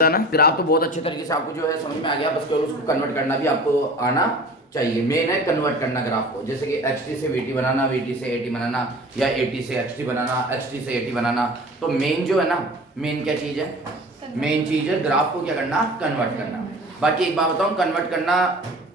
ना ग्राफ तो बहुत अच्छे तरीके से आपको जो है समझ में आ गया, बस केवल उसको कन्वर्ट करना भी आपको आना चाहिए। मेन है कन्वर्ट करना ग्राफ को, जैसे कि xt से vt बनाना, vt से at बनाना, या at से xt बनाना, xt से at बनाना। तो मेन जो है ना, मेन क्या चीज है, मेन चीज है ग्राफ को क्या करना, कन्वर्ट करना। बाकी एक बात बताऊं, कन्वर्ट करना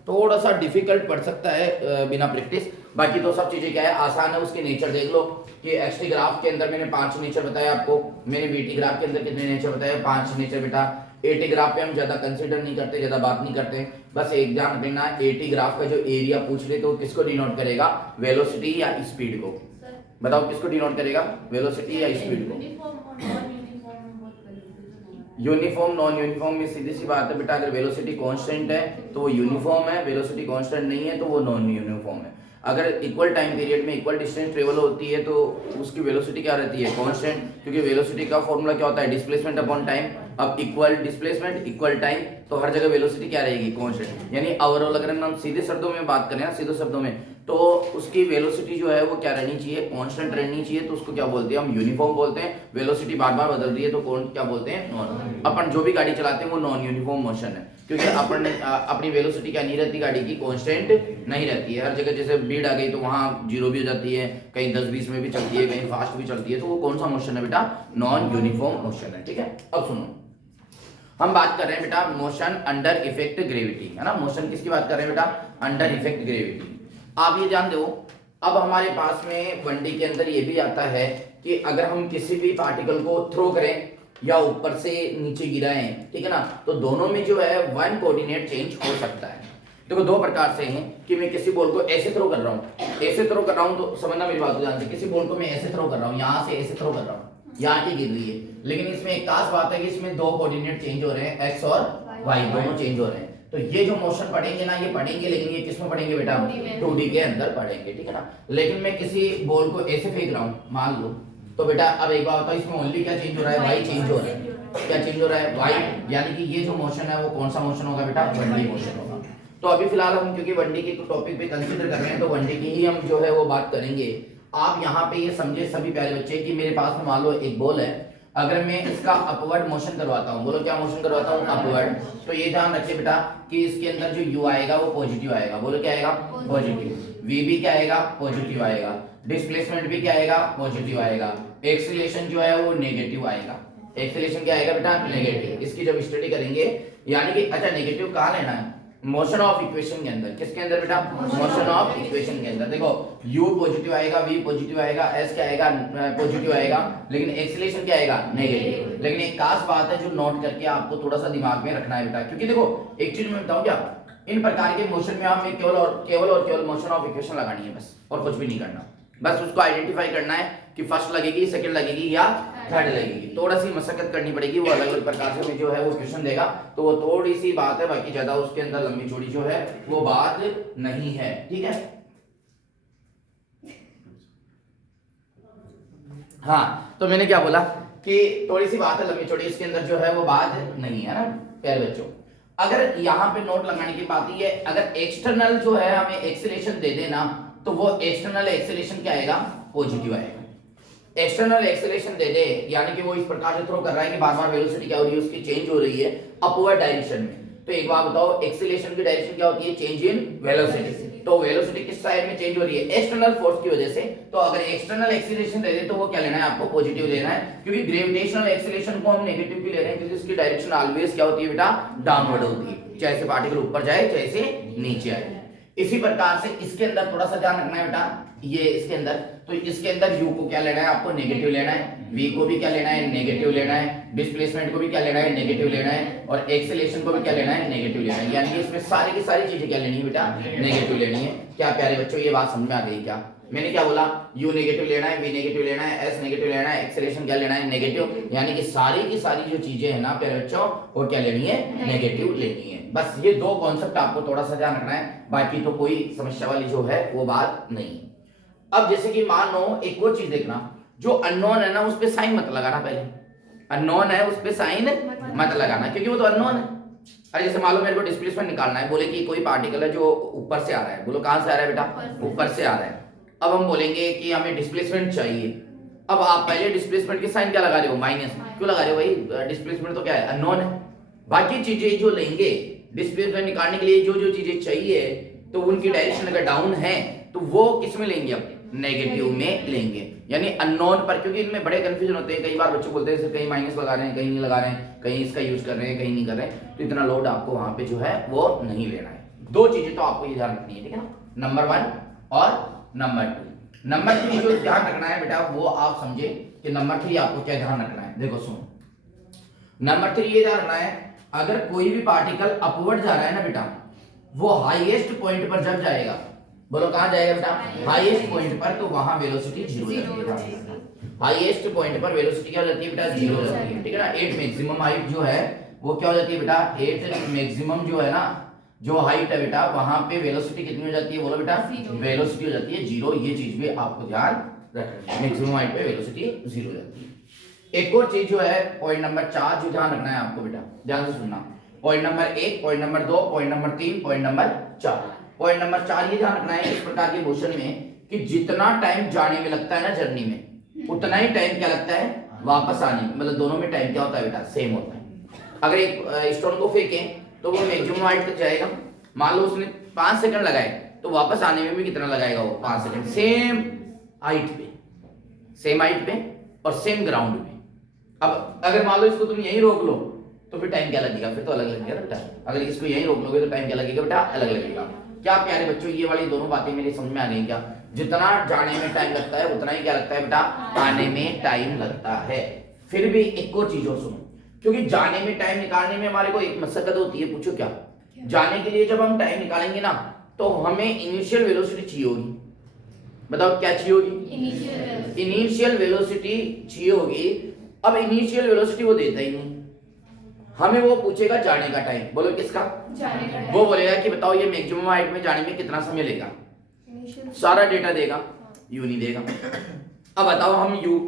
थोड़ा सा डिफिकल्ट पड़ सकता है बिना प्रैक्टिस, बाकी तो सब चीजें क्या है आसान है। उसके नेचर देख लो कि xt ग्राफ के अंदर मैंने 5 नेचर बताया आपको, मैंने vt ग्राफ के अंदर कितने नेचर बताए, 5 नेचर बेटा। at ग्राफ पे हम ज्यादा कंसीडर नहीं करते, ज्यादा बात नहीं करते, बस एक ध्यान रखना at ग्राफ का जो एरिया पूछ ले तो किसको डिनोट करेगा, वेलोसिटी या स्पीड को। बताओ किसको डिनोट करेगा, वेलोसिटी या स्पीड को। यूनिफॉर्म नॉन यूनिफॉर्म में सीधी सी बात है बेटा, अगर वेलोसिटी कांस्टेंट है तो वो यूनिफॉर्म है, वेलोसिटी कांस्टेंट नहीं है तो वो नॉन यूनिफॉर्म है। अगर इक्वल टाइम पीरियड में इक्वल डिस्टेंस ट्रेवल होती है तो उसकी वेलोसिटी क्या रहती है, कांस्टेंट, क्योंकि वेलोसिटी का फॉर्मूला क्या होता है, डिस्प्लेसमेंट अपॉन टाइम। अब इक्वल डिस्प्लेसमेंट इक्वल टाइम, तो हर जगह वेलोसिटी क्या रहेगी, कांस्टेंट। यानी ओवरऑल अगर हम सीधे शब्दों में बात करें ना, सीधे शब्दों में, तो उसकी वेलोसिटी जो है वो क्या रहनी चाहिए, कांस्टेंट रहनी चाहिए। तो उसको क्या बोलते हैं हम, यूनिफॉर्म बोलते हैं। वेलोसिटी बार बार बदल रही है तो कौन क्या बोलते हैं, नॉन। अपन जो भी गाड़ी चलाते हैं वो नॉन यूनिफॉर्म मोशन है, क्योंकि अपन अपनी वेलोसिटी क्या नहीं रहती, गाड़ी की कांस्टेंट नहीं रहती है। हर जगह जैसे भीड़ आ गई तो वहां 0 भी हो जाती है, कहीं 10-20 में भी चलती है, कहीं फास्ट भी चलती है, तो वो कौन सा मोशन है बेटा, नॉन यूनिफॉर्म मोशन है। ठीक है, अब सुनो, हम बात कर रहे हैं बेटा मोशन अंडर इफेक्ट ग्रेविटी, है ना। मोशन किसकी बात कर रहे हैं बेटा, अंडर इफेक्ट ग्रेविटी। आप ये ध्यान दो, अब हमारे पास में 1D के अंदर ये भी आता है कि अगर हम किसी भी पार्टिकल को थ्रो करें या ऊपर से नीचे गिराएं, ठीक है ना, तो दोनों में जो है वन कोऑर्डिनेट चेंज हो सकता है। देखो दो प्रकार से हैं कि मैं किसी बॉल को ऐसे थ्रो कर रहा हूँ, ऐसे थ्रो कर रहा हूँ, तो समझना मेरी बात को ध्यान से, किसी बॉल को मैं ऐसे थ्रो कर रहा हूँ, यहाँ से ऐसे थ्रो कर रहा हूँ, यहाँ की गिर रही है, लेकिन इसमें एक खास बात है कि इसमें दो कोऑर्डिनेट चेंज हो रहे हैं, एक्स और वाई दोनों चेंज हो रहे हैं। तो ये जो मोशन पढ़ेंगे ना, ये पढ़ेंगे, लेकिन ये किसमें पढ़ेंगे बेटा, 2D के अंदर पढ़ेंगे, ठीक है ना। लेकिन मैं किसी बॉल को ऐसे फेंक रहा हूँ मान लो, तो बेटा अब एक बात बताओ, इसमें ओनली क्या चेंज हो रहा है, वाई चेंज हो रहा है। क्या चेंज हो रहा है, वाई, यानी कि ये जो मोशन है वो कौन सा मोशन होगा बेटा, 1D मोशन होगा। तो अभी फिलहाल हम क्योंकि 1D के टॉपिक पे कंसीडर कर रहे हैं तो 1D की ही हम जो है वो बात करेंगे। आप यहाँ पे ये समझे सभी प्यारे बच्चे कि मेरे पास में मान लो एक बॉल है, अगर मैं इसका अपवर्ड मोशन करवाता हूँ, बोलो क्या मोशन करवाता हूँ, अपवर्ड, तो ये ध्यान रखिए बेटा कि इसके अंदर जो u आएगा वो पॉजिटिव आएगा, बोलो क्या आएगा, पॉजिटिव। v भी क्या आएगा, पॉजिटिव आएगा। डिस्प्लेसमेंट भी क्या आएगा, पॉजिटिव आएगा। एक्सीलरेशन जो है वो नेगेटिव आएगा। एक्सीलरेशन क्या आएगा बेटा, नेगेटिव। इसकी जब स्टडी करेंगे, यानी कि अच्छा नेगेटिव कहाँ लेना है, मोशन ऑफ इक्वेशन के अंदर। किसके अंदर बेटा, मोशन ऑफ इक्वेशन के अंदर। देखो u पॉजिटिव आएगा, v पॉजिटिव आएगा, s क्या आएगा, पॉजिटिव आएगा, लेकिन एक्सीलरेशन क्या आएगा, नेगेटिव। लेकिन एक खास बात है जो नोट करके आपको थोड़ा सा दिमाग में रखना है बेटा, क्योंकि देखो एक चीज मैं बताऊं क्या, इन प्रकार के मोशन में हमें केवल मोशन ऑफ इक्वेशन लगानी है बस, और कुछ भी नहीं करना। बस उसको आइडेंटिफाई करना है कि फर्स्ट लगेगी, सेकंड लगेगी या थर्ड लगेगी। थोड़ा सी मशक्कत करनी पड़ेगी, वो अलग अलग प्रकार से जो है वो क्वेश्चन देगा, तो वो थोड़ी सी बात है, बाकी ज्यादा उसके अंदर लंबी चौड़ी जो है वो बात नहीं है, ठीक है। हाँ, तो मैंने क्या बोला कि थोड़ी सी बात है लंबी चौड़ी, इसके अंदर जो है वो बात नहीं है ना प्यारे बच्चों। अगर यहाँ पे नोट लगाने की बात ये, अगर एक्सटर्नल जो है हमें एक्सीलरेशन दे देना, तो वो एक्सटर्नल एक्सीलरेशन क्या आएगा, पॉजिटिव आएगा। एक्सटर्नल एक्सीलरेशन दे दे, यानी कि वो इस प्रकार से थ्रो कर रहा है कि बार बार वेलोसिटी क्या हो रही है, उसकी चेंज हो रही है अपवर्ड डायरेक्शन में। तो एक बात बताओ, एक्सीलरेशन की डायरेक्शन क्या होती है, चेंज इन वेलोसिटी। तो वेलोसिटी किस साइड में चेंज हो रही है, एक्सटर्नल फोर्स की वजह से। तो अगर एक्सटर्नल एक्सीलरेशन दे दे तो वो क्या लेना है आपको, पॉजिटिव लेना है, क्योंकि ग्रेविटेशनल एक्सीलरेशन को हम नेगेटिव क्यों ले रहे हैं, क्योंकि इसकी डायरेक्शन ऑलवेज क्या होती है बेटा, डाउनवर्ड होती है, चाहे से पार्टिकल ऊपर जाए चाहे से नीचे आए। इसी प्रकार से इसके अंदर थोड़ा सा ध्यान रखना है बेटा, ये इसके अंदर, तो इसके अंदर u को क्या लेना है आपको, नेगेटिव लेना है, v को भी क्या लेना है, नेगेटिव लेना है, डिस्प्लेसमेंट को भी क्या लेना है, नेगेटिव लेना है, और एक्सीलरेशन को भी क्या लेना है, नेगेटिव लेना है। यानी कि इसमें सारी की सारी चीजें क्या लेनी है बेटा, नेगेटिव लेनी है। क्या प्यारे बच्चों ये बात समझ में आ गई क्या, मैंने क्या बोला, u नेगेटिव लेना है, v नेगेटिव लेना है, s नेगेटिव लेना है, एक्सीलरेशन क्या लेना है, नेगेटिव। यानी कि सारी की सारी जो चीजें है ना प्यारे बच्चों, वो क्या लेनी है, नेगेटिव लेनी है। बस ये दो कॉन्सेप्ट आपको थोड़ा सा ध्यान रखना है, बाकी तो कोई समस्या वाली जो है वो बात नहीं। अब जैसे कि मान लो एक और चीज देखना, जो अननोन है ना उस पे साइन मत लगाना, पहले अननोन है उस पे साइन मत लगाना, क्योंकि वो तो अननोन है। अरे जैसे मान लो मेरे को डिस्प्लेसमेंट निकालना है, बोले कि कोई पार्टिकल है जो ऊपर से आ रहा है, बोलो कहां से आ रहा है बेटा, ऊपर से आ रहा है। अब हम बोलेंगे कि हमें डिस्प्लेसमेंट चाहिए। अब आप पहले डिस्प्लेसमेंट के साइन क्या लगा रहे हो, माइनस। क्यों लगा रहे हो भाई, डिस्प्लेसमेंट तो क्या है, अननोन है, बाकी चीजें जो लेंगे डिस्प्लेसमेंट निकालने के लिए जो जो चीजें चाहिए तो उनकी डायरेक्शन अगर डाउन है तो वो किस में लेंगे, अब नेगेटिव में लेंगे, यानी अननोन पर, क्योंकि इनमें बड़े कंफ्यूजन होते हैं। कई बार बच्चे बोलते हैं सर कहीं माइनस लगा रहे हैं, कहीं नहीं लगा रहे हैं, कहीं इसका यूज कर रहे हैं, कहीं नहीं कर रहे हैं, तो इतना लोड आपको वहां पे जो है वो नहीं लेना है। दो चीजें तो आपको ये ध्यान रखनी है, ठीक है ना, नंबर 1 और नंबर 2। नंबर 3 जो ध्यान रखना है बेटा वो आप समझे कि नंबर 3 आपको क्या ध्यान रखना है। देखो सुनो, नंबर 3 ये ध्यान रखना है, अगर कोई भी पार्टिकल अपवर्ड जा रहा है ना बेटा, वो हाईएस्ट पॉइंट पर जब जाएगा, बोलो कहां जाएगा बेटा, हाईएस्ट पॉइंट पर, तो वहां वेलोसिटी 0 हो जाती है। हाईएस्ट पॉइंट पर वेलोसिटी क्या हो जाती है बेटा, 0 हो जाती है, ठीक है ना। 8 मैक्सिमम हाइट जो है वो क्या हो जाती है बेटा, 8 मैक्सिमम जो है ना, जो हाइट है बेटा, वहां पे वेलोसिटी कितनी हो जाती है, बोलो बेटा, वेलोसिटी हो जाती है 0। ये चीज भी आपको ध्यान रखना है, मैक्सिमम हाइट पे वेलोसिटी 0 हो जाती है। एक और चीज जो है पॉइंट नंबर 4 जो ध्यान रखना है आपको बेटा, ध्यान से सुनना, point number 1, point number 2, point number 3, point number 4। Point number 4 ये ध्यान रखना है इस प्रकार के मोशन में कि जितना टाइम जाने में लगता है ना जर्नी में, उतना ही टाइम क्या लगता है वापस आने में, मतलब दोनों में टाइम क्या होता है बेटा, सेम होता है। अगर एक स्टोन को फेंकें तो वो मैक्सिमम हाइट तक जाएगा, मान लो उसने 5 सेकंड लगाए तो वापस आने में भी कितना लगाएगा वो, 5 सेकंड, सेम हाइट पे, सेम हाइट पे और सेम ग्राउंड पे। अब अगर मान लो इसको तुम यहीं रोक लो तो फिर टाइम क्या लगेगा, फिर तो अलग लगेगा बेटा। अगर इसको यहीं रोक लोगे तो टाइम क्या लगेगा बेटा, अलग लगेगा। क्या प्यारे बच्चों, ये वाली दोनों बातें मेरी समझ में आ गई क्या, जितना जाने में टाइम लगता है उतना ही क्या लगता है बेटा, आने में टाइम लगता है। फिर भी एक और चीज और सुनो, क्योंकि जाने में टाइम निकालने में हमारे को एक मशक्कत होती है, पूछो क्या, जाने के लिए जब हम टाइम निकालेंगे ना तो हमें इनिशियल वेलोसिटी चाहिए होगी, बताओ क्या चाहिए होगी, इनिशियल वेलोसिटी चाहिए होगी। अब इनिशियल वेलोसिटी वो देता ही नहीं, हमें वो पूछेगा जाने का टाइम, बोलो किसका, जाने का टाइम। वो बोलेगा कि बताओ ये मैक्सिमम हाइट में जाने में कितना समय लेगा, सारा डेटा देगा, यू नहीं देगा। अब बताओ हम यू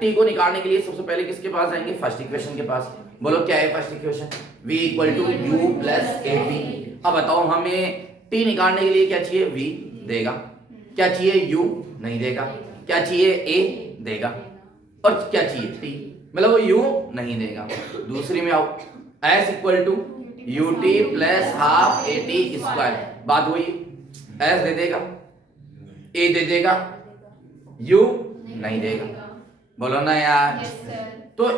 टी को निकालने के लिए सबसे पहले किसके पास जाएंगे, फर्स्ट इक्वेशन के पास। बोलो क्या है first equation, v equal to u plus a b. अब बताओ हमें टी निकालने के लिए क्या चाहिए, v देगा, क्या चाहिए u नहीं देगा, क्या चाहिए a देगा, और क्या चाहिए t, मतलब वो u नहीं देगा। दूसरी में आओ, s equal to u t plus half a t square, बात हुई, s दे देगा, a दे देगा, u नहीं देगा, बोलो ना यार। तो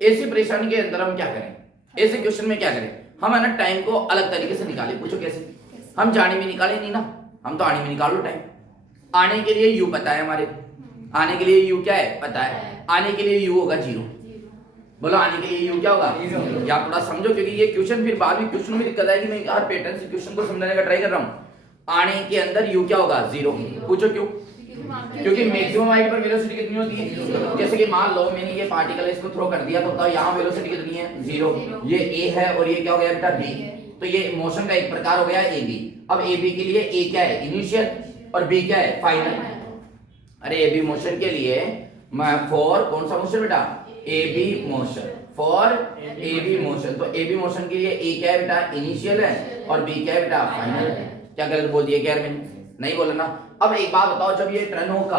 ऐसी परेशानी के अंदर हम क्या करें, ऐसे क्वेश्चन में क्या करें, हम है ना टाइम को अलग तरीके से निकालें। पूछो कैसे, हम जाने में निकाले नहीं ना, हम तो आने में निकाल लो टाइम। आने के लिए u पता है हमारे, आने के लिए u क्या है पता है, आने के लिए u होगा 0, बोलो आने के लिए u क्या होगा, या थोड़ा समझो, क्योंकि ये क्वेश्चन फिर बाद में क्वेश्चन में दिक्कत आएगी, मैं हर पैटर्न से क्वेश्चन को समझने का ट्राई कर रहा हूँ। आने के अंदर u क्या होगा 0, पूछो क्यों, क्योंकि मैक्सिमम हाइट पर वेलोसिटी कितनी होती है, जैसे कि मान लो मैंने ये पार्टिकल इसको थ्रो कर दिया तो बताओ यहाँ वेलोसिटी कितनी है 0, ये a है और ये क्या हो गया बेटा b, तो ये मोशन का एक प्रकार हो गया ए बी। अब ए बी के लिए a क्या है इनिशियल और b क्या है फाइनल। अरे ए बी मोशन के लिए फॉर कौन सा मोशन बेटा, a b motion, for a b motion, तो ए बी मोशन के लिए a क्या है बेटा इनिशियल है और b क्या है बेटा फाइनल है। क्या गलत बोल दिया क्या यार मैंने, नहीं बोला ना। अब एक बात बताओ, जब ये टर्न होगा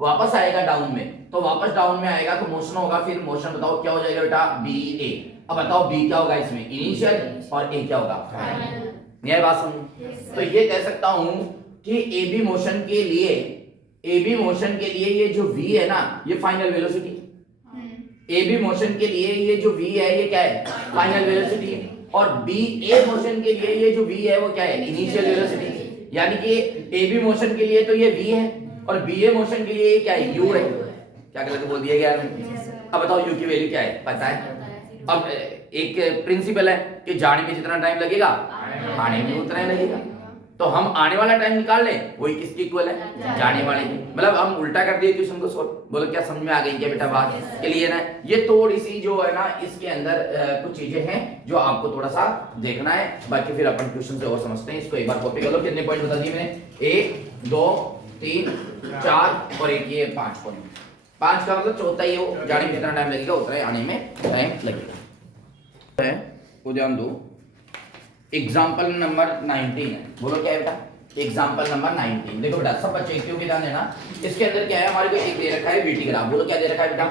वापस आएगा डाउन में, तो वापस डाउन में आएगा तो मोशन होगा, फिर मोशन बताओ क्या हो जाएगा बेटा बी ए। अब बताओ बी क्या होगा इसमें इनिशियल और ए क्या होगा फाइनल। यह बात समझ, तो ये कह सकता हूं कि ए बी मोशन के लिए, ए बी मोशन के लिए ये जो v है ना ये final velocity, a b motion के लिए ये जो v है ये क्या है फाइनल वेलोसिटी, और बी ए मोशन के लिए ये जो v है वो क्या है इनिशियल वेलोसिटी। यानी कि ए बी मोशन के लिए तो ये v है और बी ए मोशन के लिए ये क्या है u है। क्या गलत बोल दिया गया है। अब बताओ u की वैल्यू क्या है पता है। अब एक प्रिंसिपल है कि जाने में जितना टाइम लगेगा आने में उतना ही लगेगा, तो हम आने वाला टाइम निकाल लें वही किसके इक्वल है जाने वाले की, मतलब हम उल्टा कर दिए क्वेश्चन को सॉल्व। बोलो क्या समझ में आ गई क्या बेटा बात के लिए ना। ये थोड़ी सी जो है ना इसके अंदर कुछ चीजें हैं जो आपको थोड़ा सा देखना है, बाकी फिर अपन क्वेश्चन से और समझते हैं। इसको एक बार कॉपी कर लो, कितने पॉइंट बता दिए मैंने 1 2 3 4 और एक ये 5 पॉइंट। 5 का मतलब चौथा ही हो, जाने में जितना टाइम लगेगा उतना ही आने में टाइम लगेगा। ध्यान दो, एग्जाम्पल नंबर 19 है, बोलो क्या है बेटा एग्जांपल नंबर 19 देखो बेटा सब बच्चे क्यों ध्यान देना। इसके अंदर क्या है हमारे को एक दे रखा है वीटी ग्राफ। बोलो क्या दे रखा है बेटा?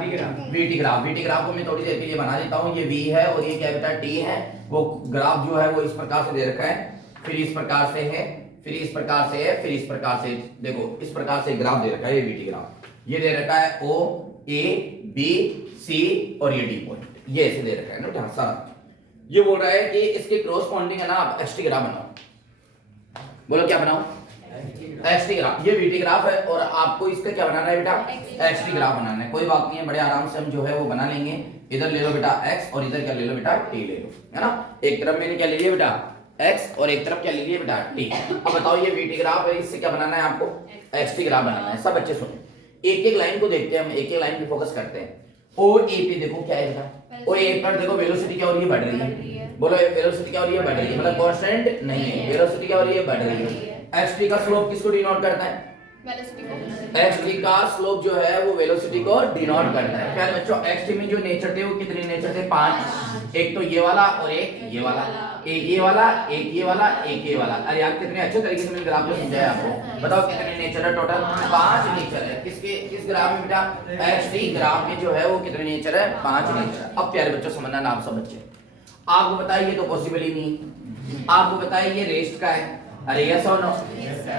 VT graph. वीटी ग्राफ को मैं थोड़ी देर के लिए बना देता हूँ। ये वी है और ये क्या बेटा टी है। वो ग्राफ जो है वो इस प्रकार से दे रखा है, फिर इस प्रकार से है, फिर इस प्रकार से है, फिर इस प्रकार से। देखो इस प्रकार से ग्राफ दे रखा है ये वीटी ग्राफ। ये दे रखा है ओ ए बी सी और ये डी पॉइंट, ये ऐसे दे रखा है ना सारा। ये बोल रहा है कि इसके क्रॉसपोंडिंग है ना आप एचटी ग्राफ बनाओ। बोलो क्या बनाओ? HT graph. ये वीटी ग्राफ है और आपको इसका क्या बनाना है बेटा? एचटी ग्राफ बनाना है। कोई बात नहीं है, बड़े आराम से हम जो है वो बना लेंगे। इधर ले लो बेटा x और इधर क्या ले लो बेटा t ले लो, है ना। एक तरफ मैंने क्या ले लिया बेटा x और एक तरफ क्या ले लिया बेटा t। अब बताओ ये वीटी ग्राफ है, इससे क्या बनाना है आपको? एचटी ग्राफ बनाना है। सब बच्चे सुनो, एक एक लाइन को देखते हैं हम, एक एक लाइन पे फोकस करते हैं। ओ ए पे देखो क्या है बेटा? ओ ए पर देखो वेलोसिटी क्या हो रही है? बढ़ रही है। बोलो वेलोसिटी क्या हो रही है? बढ़ रही है, मतलब कांस्टेंट नहीं है। वेलोसिटी क्या हो रही है? बढ़ रही है। एचटी का स्लोप किसको डिनोट करता है? वेलोसिटी को। एचटी का स्लोप जो है वो वेलोसिटी को डिनोट करता है। प्यारे बच्चों एचटी में जो नेचर थे वो कितने नेचर थे? 5। एक तो ये वाला और एक ये वाला, एक ये वाला, एक ये वाला, एक ये वाला। अरे यार कितने अच्छे तरीके से मैंने ग्राफ को समझाया आपको। बताओ कितने नेचर है? टोटल 5 नेचर है। किसके किस ग्राफ में बेटा? एचटी ग्राफ में जो है वो कितने नेचर है? 5 नेचर। अब प्यारे बच्चों समझना ना आप सब बच्चे, आपको बताइए ये तो पॉसिबल ही नहीं। आपको बताइए ये रेस्ट का है, अरे यस और नो?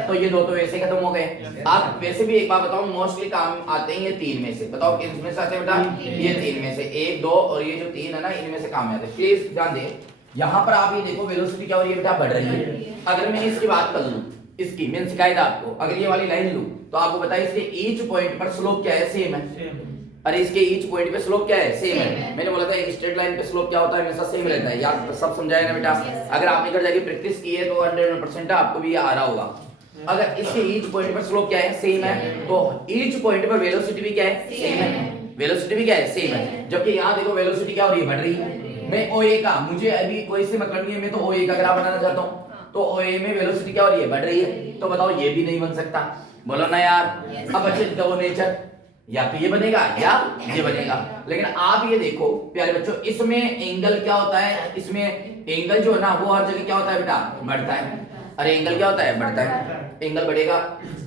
तो ये दो तो वैसे खत्म हो गए। आप वैसे भी एक बात बताओ, मोस्टली काम आते हैं ये 3 में से। बताओ किस में से आते हैं बेटा? ये 3 में से, 1 2 और ये जो 3 है ना इनमें से काम आते हैं। प्लीज ध्यान दें, यहाँ पर आप ये देखो वेलोसिटी क्या हो रही है बेटा? बढ़ रही है। अगर मैं इसकी बात कर लूं, इसकी मैंने सिखाया था आपको, अगर ये वाली लाइन लूं तो आपको बताइए इसके ईच पॉइंट पर स्लोप क्या है? सेम है। अरे इसके ईच पॉइंट पे स्लोप क्या है? सेम है। मैंने बोला था एक स्ट्रेट लाइन पे स्लोप क्या होता है? हमेशा सेम रहता है। यार सब समझाया ना बेटा? अगर आपने घर जाके प्रैक्टिस की है तो 100% आपको भी ये आ रहा होगा। अगर इसके ईच पॉइंट पर स्लोप क्या है? सेम है, तो ईच पॉइंट पर वेलोसिटी भी क्या है? सेम है। वेलोसिटी भी क्या है? सेम है। जबकि यहाँ देखो वेलोसिटी क्या हो रही है? बढ़ रही है। मैं OA का, मुझे अभी कोई से मतलब नहीं है, मैं तो OA का ग्राफ बनाना चाहता हूँ, तो OA में वेलोसिटी क्या हो रही है? बढ़ रही है। तो बताओ ये भी नहीं बन सकता। बोलो ना यार। अब बच्चे दो नेचर, या तो ये बनेगा या ये बनेगा। लेकिन आप ये देखो प्यारे बच्चों, इसमें एंगल क्या होता है? इसमें एंगल जो है ना वो हर जगह क्या होता है बेटा? बढ़ता है। अरे एंगल क्या होता है? बढ़ता है। एंगल बढ़ेगा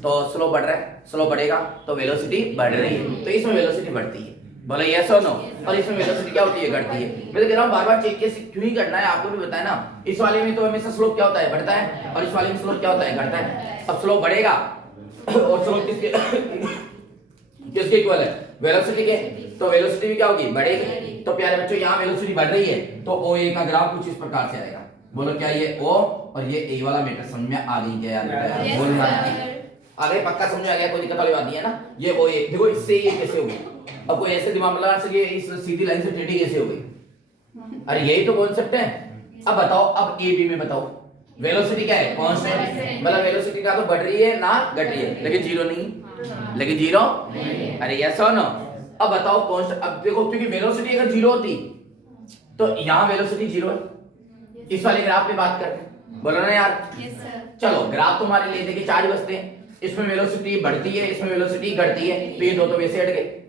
तो स्लोप बढ़ रहा है, स्लोप बढ़ेगा तो वेलोसिटी बढ़ रही है। तो इसमें वेलोसिटी बढ़ती है। बोलो यस और नो? और इसमें वेलोसिटी क्या होती है? घटती है। मैं तो कह रहा हूँ बार बार चेक कैसे क्यों ही करना है, आपको भी बताया ना। इस वाले में तो हमेशा स्लोप क्या होता है? बढ़ता है, और इस वाले में स्लोप क्या होता है? घटता है। अब स्लोप बढ़ेगा और स्लोप किसके इक्वल है? वेलोसिटी के। तो वेलोसिटी भी क्या होगी? बढ़ेगी। तो प्यारे बच्चों यहाँ वेलोसिटी बढ़ रही है तो OA का ग्राफ कुछ इस प्रकार से आएगा। बोलो क्या ये O और ये A वाला मैटर समझ में आ गई क्या यार? बोलना अरे पक्का समझ आ गया, कोई दिक्कत वाली बात नहीं है ना। ये OA देखो, इससे ये कैसे हो गई? अब कोई ऐसे दिमाग में लगा सके इस सीधी लाइन से टेढ़ी कैसे हो गई? अरे यही तो कॉन्सेप्ट है। अब बताओ, अब AB में बताओ वेलोसिटी क्या है? कांस्टेंट। मतलब वेलोसिटी का तो बढ़ रही है ना घट रही है, लेकिन जीरो नहीं। लेकिन जीरो अरे यस और नो? अब बताओ कांस्टेंट। अब देखो क्योंकि वेलोसिटी अगर जीरो होती तो यहाँ वेलोसिटी जीरो है। इस वाले ग्राफ पे बात करते हैं। बोलो ना यार? चलो ग्राफ तुम्हारे लिए देखिए 4 बचते हैं। इसमें वेलोसिटी बढ़ती है, इसमें वेलोसिटी घटती है, तो ये दो तो वैसे हट गए।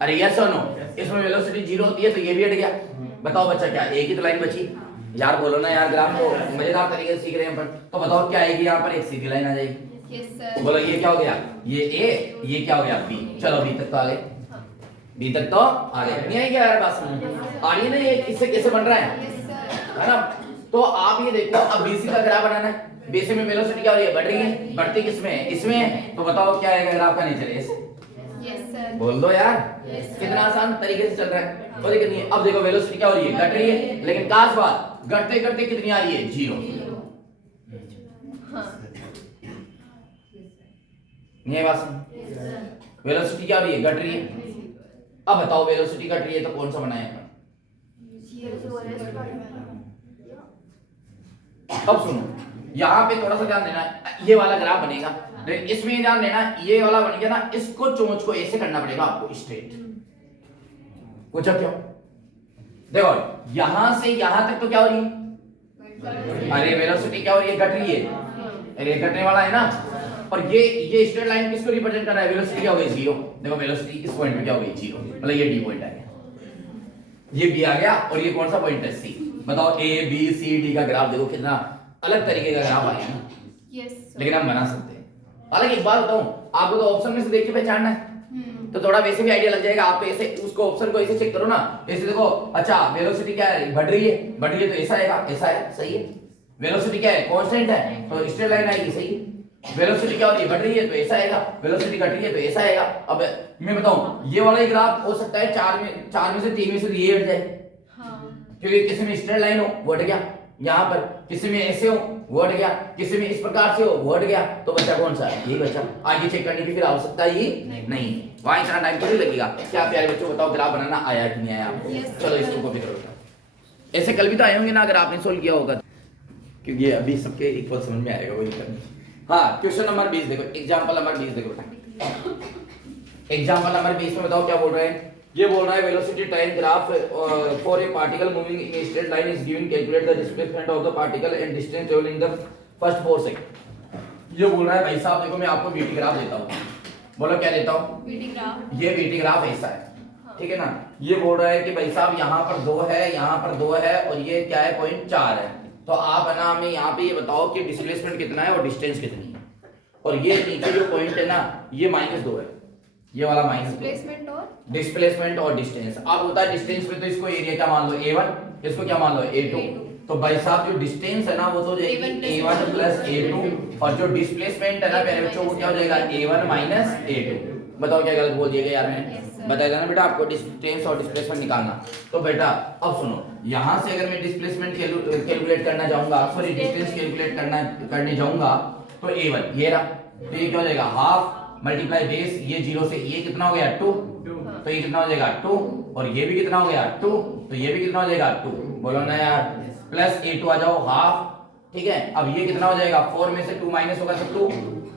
अरे यस और नो? इसमें वेलोसिटी जीरो होती है तो ये भी हट गया। बताओ बच्चा क्या एक ही तो लाइन बची यार? बोलो ना यार, ग्राफ को मजेदार तरीके से सीख रहे हैं पर। तो बताओ क्या आएगी यहाँ पर? एक सीधी लाइन आ जाएगी। तो बोलो ये क्या हो गया? ये A, ये क्या हो गया? B। चलो B तक तो आ गए, B तक तो आ गए। नहीं आई क्या यार बात समझ आ रही है ना? ये इससे कैसे बन रहा है ना? तो आप ये देखो, अब BC का ग्राफ बनाना है। BC में वेलोसिटी क्या हो रही है? बढ़ रही है। बढ़ती किसमें? इसमें। तो बताओ क्या आएगा ग्राफ का नेचर? ऐसे बोल दो यार। कितना आसान तरीके से चल रहा है, कोई दिक्कत नहीं है। अब देखो वेलोसिटी क्या हो रही है? घट रही है। लेकिन खास बात, घटते घटते कितनी आ रही है? जीरो। नहीं है बात? वेलोसिटी क्या हो रही है? घट रही है। अब बताओ वेलोसिटी घट रही है तो कौन सा बनाया? अब सुनो, यहाँ पे थोड़ा सा ध्यान देना। ये वाला ग्राफ बनेगा, इसमें ध्यान देना, ये वाला बन गया ना, इसको चोंच को ऐसे करना पड़ेगा आपको स्ट्रेट। पूछा क्यों? देखो यहां से यहां तक तो क्या हो रही है? अरे वेलोसिटी क्या हो रही है? घट रही है। अरे घटने वाला है ना। और ये स्ट्रेट लाइन किसको रिप्रेजेंट कर रहा है? वेलोसिटी क्या हो गई? जीरो। देखो वेलोसिटी इस पॉइंट पे क्या हो गई? जीरो। मतलब ये डी पॉइंट आ गया, ये बी आ गया, और ये कौन सा पॉइंट है? सी। बताओ A B C D का ग्राफ देखो कितना अलग तरीके का ग्राफ आया ना। लेकिन हम बना सकते हैं। हालांकि एक बात बताऊं आपको, तो ऑप्शन में से देख के पहचानना है, तो थोड़ा वैसे भी आइडिया लग जाएगा। आप तो ऐसे उसको ऑप्शन को ऐसे चेक करो ना, ऐसे देखो, अच्छा वेलोसिटी क्या है, बढ़ रही है तो ऐसा आएगा, ऐसा है, सही है। वेलोसिटी क्या है, कांस्टेंट है, तो स्ट्रेट लाइन आएगी, सही है। वेलोसिटी क्या होती है, बढ़ रही है तो ऐसा आएगा, वेलोसिटी घट रही है तो ऐसा आएगा। अब मैं बताऊं, ये वाला ग्राफ हो सकता है चार में से 3 में से ये हट जाए, क्योंकि किसी में स्ट्रेट लाइन हो वो हट गया, यहाँ पर किसी में ऐसे हो वो हट गया, किसी में इस प्रकार से हो वो हट गया, तो बच्चा कौन सा है, यही बच्चा। आगे चेक करने की फिर आवश्यकता ही नहीं, वहां इतना टाइम तो नहीं लगेगा। क्या प्यारे बच्चों बताओ, ग्राफ बनाना आया कि नहीं आया आपको? चलो इसको कॉपी करो। ऐसे कल भी तो आए होंगे ना, अगर आपने सोल्व किया होगा, क्योंकि ये अभी सबके इक्वल समझ में आएगा वही करना। हाँ, क्वेश्चन नंबर 20 देखो, एग्जांपल नंबर 20 देखो। एग्जांपल नंबर 20 में बताओ क्या बोल रहे हैं। ये बोल रहा है velocity time graph for a particle moving in a straight line is given, calculate the displacement of the particle and distance travelled in the first 4 second. ये बोल रहा है भाई साहब देखो, मैं आपको वीटी ग्राफ देता हूं, बोलो क्या देता हूं, वीटी ग्राफ। ये वीटी ग्राफ ऐसा है, ठीक है ना। ये बोल रहा है कि भाई साहब यहाँ पर 2 है, यहाँ पर 2 है, और ये क्या है, पॉइंट 4 है। तो आप है ना हमें यहाँ पे ये बताओ कि डिस्प्लेसमेंट कितना है और डिस्टेंस कितनी है। और ये नीचे जो पॉइंट है ना, ये -2 है, ये वाला डिस्प्लेसमेंट और डिस्टेंस। अब होता है डिस्टेंस में तो इसको एरिया क्या मान लो, A1, इसको क्या मान लो, A2। तो भाई साहब जो डिस्टेंस है ना वो तो हो जाएगी A1 प्लस A2, और जो डिस्प्लेसमेंट है ना प्यारे बच्चों वो क्या हो जाएगा, A1 माइनस A2। बताओ क्या गलत बोल दिया गया यार मैंने, बताया था ना बेटा आपको डिस्टेंस और डिस्प्लेसमेंट निकालना। तो बेटा अब सुनो, यहाँ से अगर मैं डिस्प्लेसमेंट कैलकुलेट करना चाहूंगा, सॉरी डिस्टेंस कैलकुलेट करने जाऊंगा, तो A1 ये रहा, तो ये क्या हो जाएगा, हाफ मल्टीप्लाई बेस, ये 0 से ये कितना हो गया, 2, तो ये कितना हो जाएगा 2, और ये भी कितना हो गया 2, तो ये भी कितना हो जाएगा 2, बोलो ना यार, प्लस A2 आ जाओ हाफ, ठीक है। अब ये कितना हो जाएगा, 4 में से 2 माइनस होगा तो 2,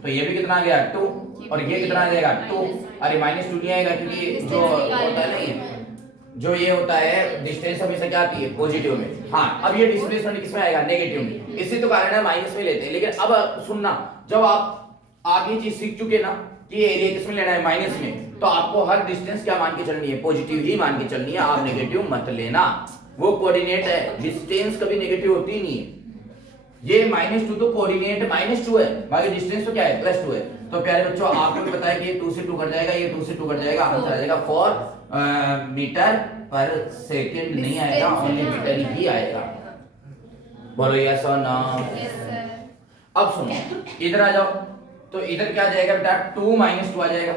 तो ये भी कितना आ गया 2, और ये कितना आ जाएगा 2। अरे -2 नहीं आएगा, क्योंकि जो होता है नहीं, जो ये होता है डिस्टेंस हमेशा क्या आती है, पॉजिटिव में। हाँ, अब ये डिस्प्लेसमेंट किसमें आएगा, नेगेटिव में। इसी तो कारण है माइनस में लेते हैं। लेकिन अब सुनना, जब आप ये चीज सीख चुके ना कि ये एरिया किसमें लेना है, माइनस में, तो आपको हर डिस्टेंस क्या मान के चलनी है, पॉजिटिव ही मान के चलनी है, आप नेगेटिव मत लेना। वो कोऑर्डिनेट है, डिस्टेंस कभी नेगेटिव होती ही नहीं है। ये -2 तो कोऑर्डिनेट -2 है, बाकी डिस्टेंस तो क्या है, +2 है। तो प्यारे बच्चों आपको भी पता है कि ये 2 से 2 कट जाएगा, ये 2 से 2 कट जाएगा, आंसर आ जाएगा 4 मीटर पर सेकंड नहीं आएगा, ओनली मीटर ही आएगा। बोलो यस और नो। अब सुनो, इधर आ जाओ, तो इधर क्या आ जाएगा बेटा, 2 - 2 आ जाएगा,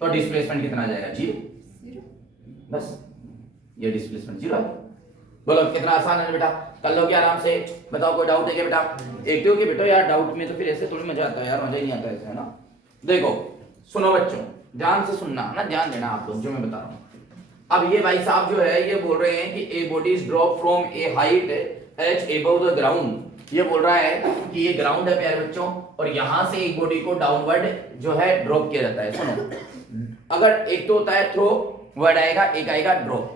तो डिस्प्लेसमेंट कितना आ जाएगा, 0। बस ये डिस्प्लेसमेंट 0 है। बोलो कितना आसान है बेटा, कर लोगे आराम से। बताओ कोई डाउट है क्या बेटा, एक्टिव के बेटो यार, डाउट में तो फिर ऐसे थोड़ी मजा आता है यार, मजा ही नहीं आता ऐसे, है ना। देखो सुनो बच्चों, ध्यान से सुनना ना, ध्यान देना आप लोग जो मैं बता रहा हूँ। अब ये भाई साहब जो है ये बोल रहे हैं कि a body is drop from A height h above the ground. ये बोल रहा है कि ये ग्राउंड है प्यारे बच्चों, और यहां से एक बॉडी को डाउनवर्ड जो है ड्रॉप किया जाता है। सुनो, अगर एक तो होता है थ्रो वर्ड आएगा, एक आएगा ड्रॉप।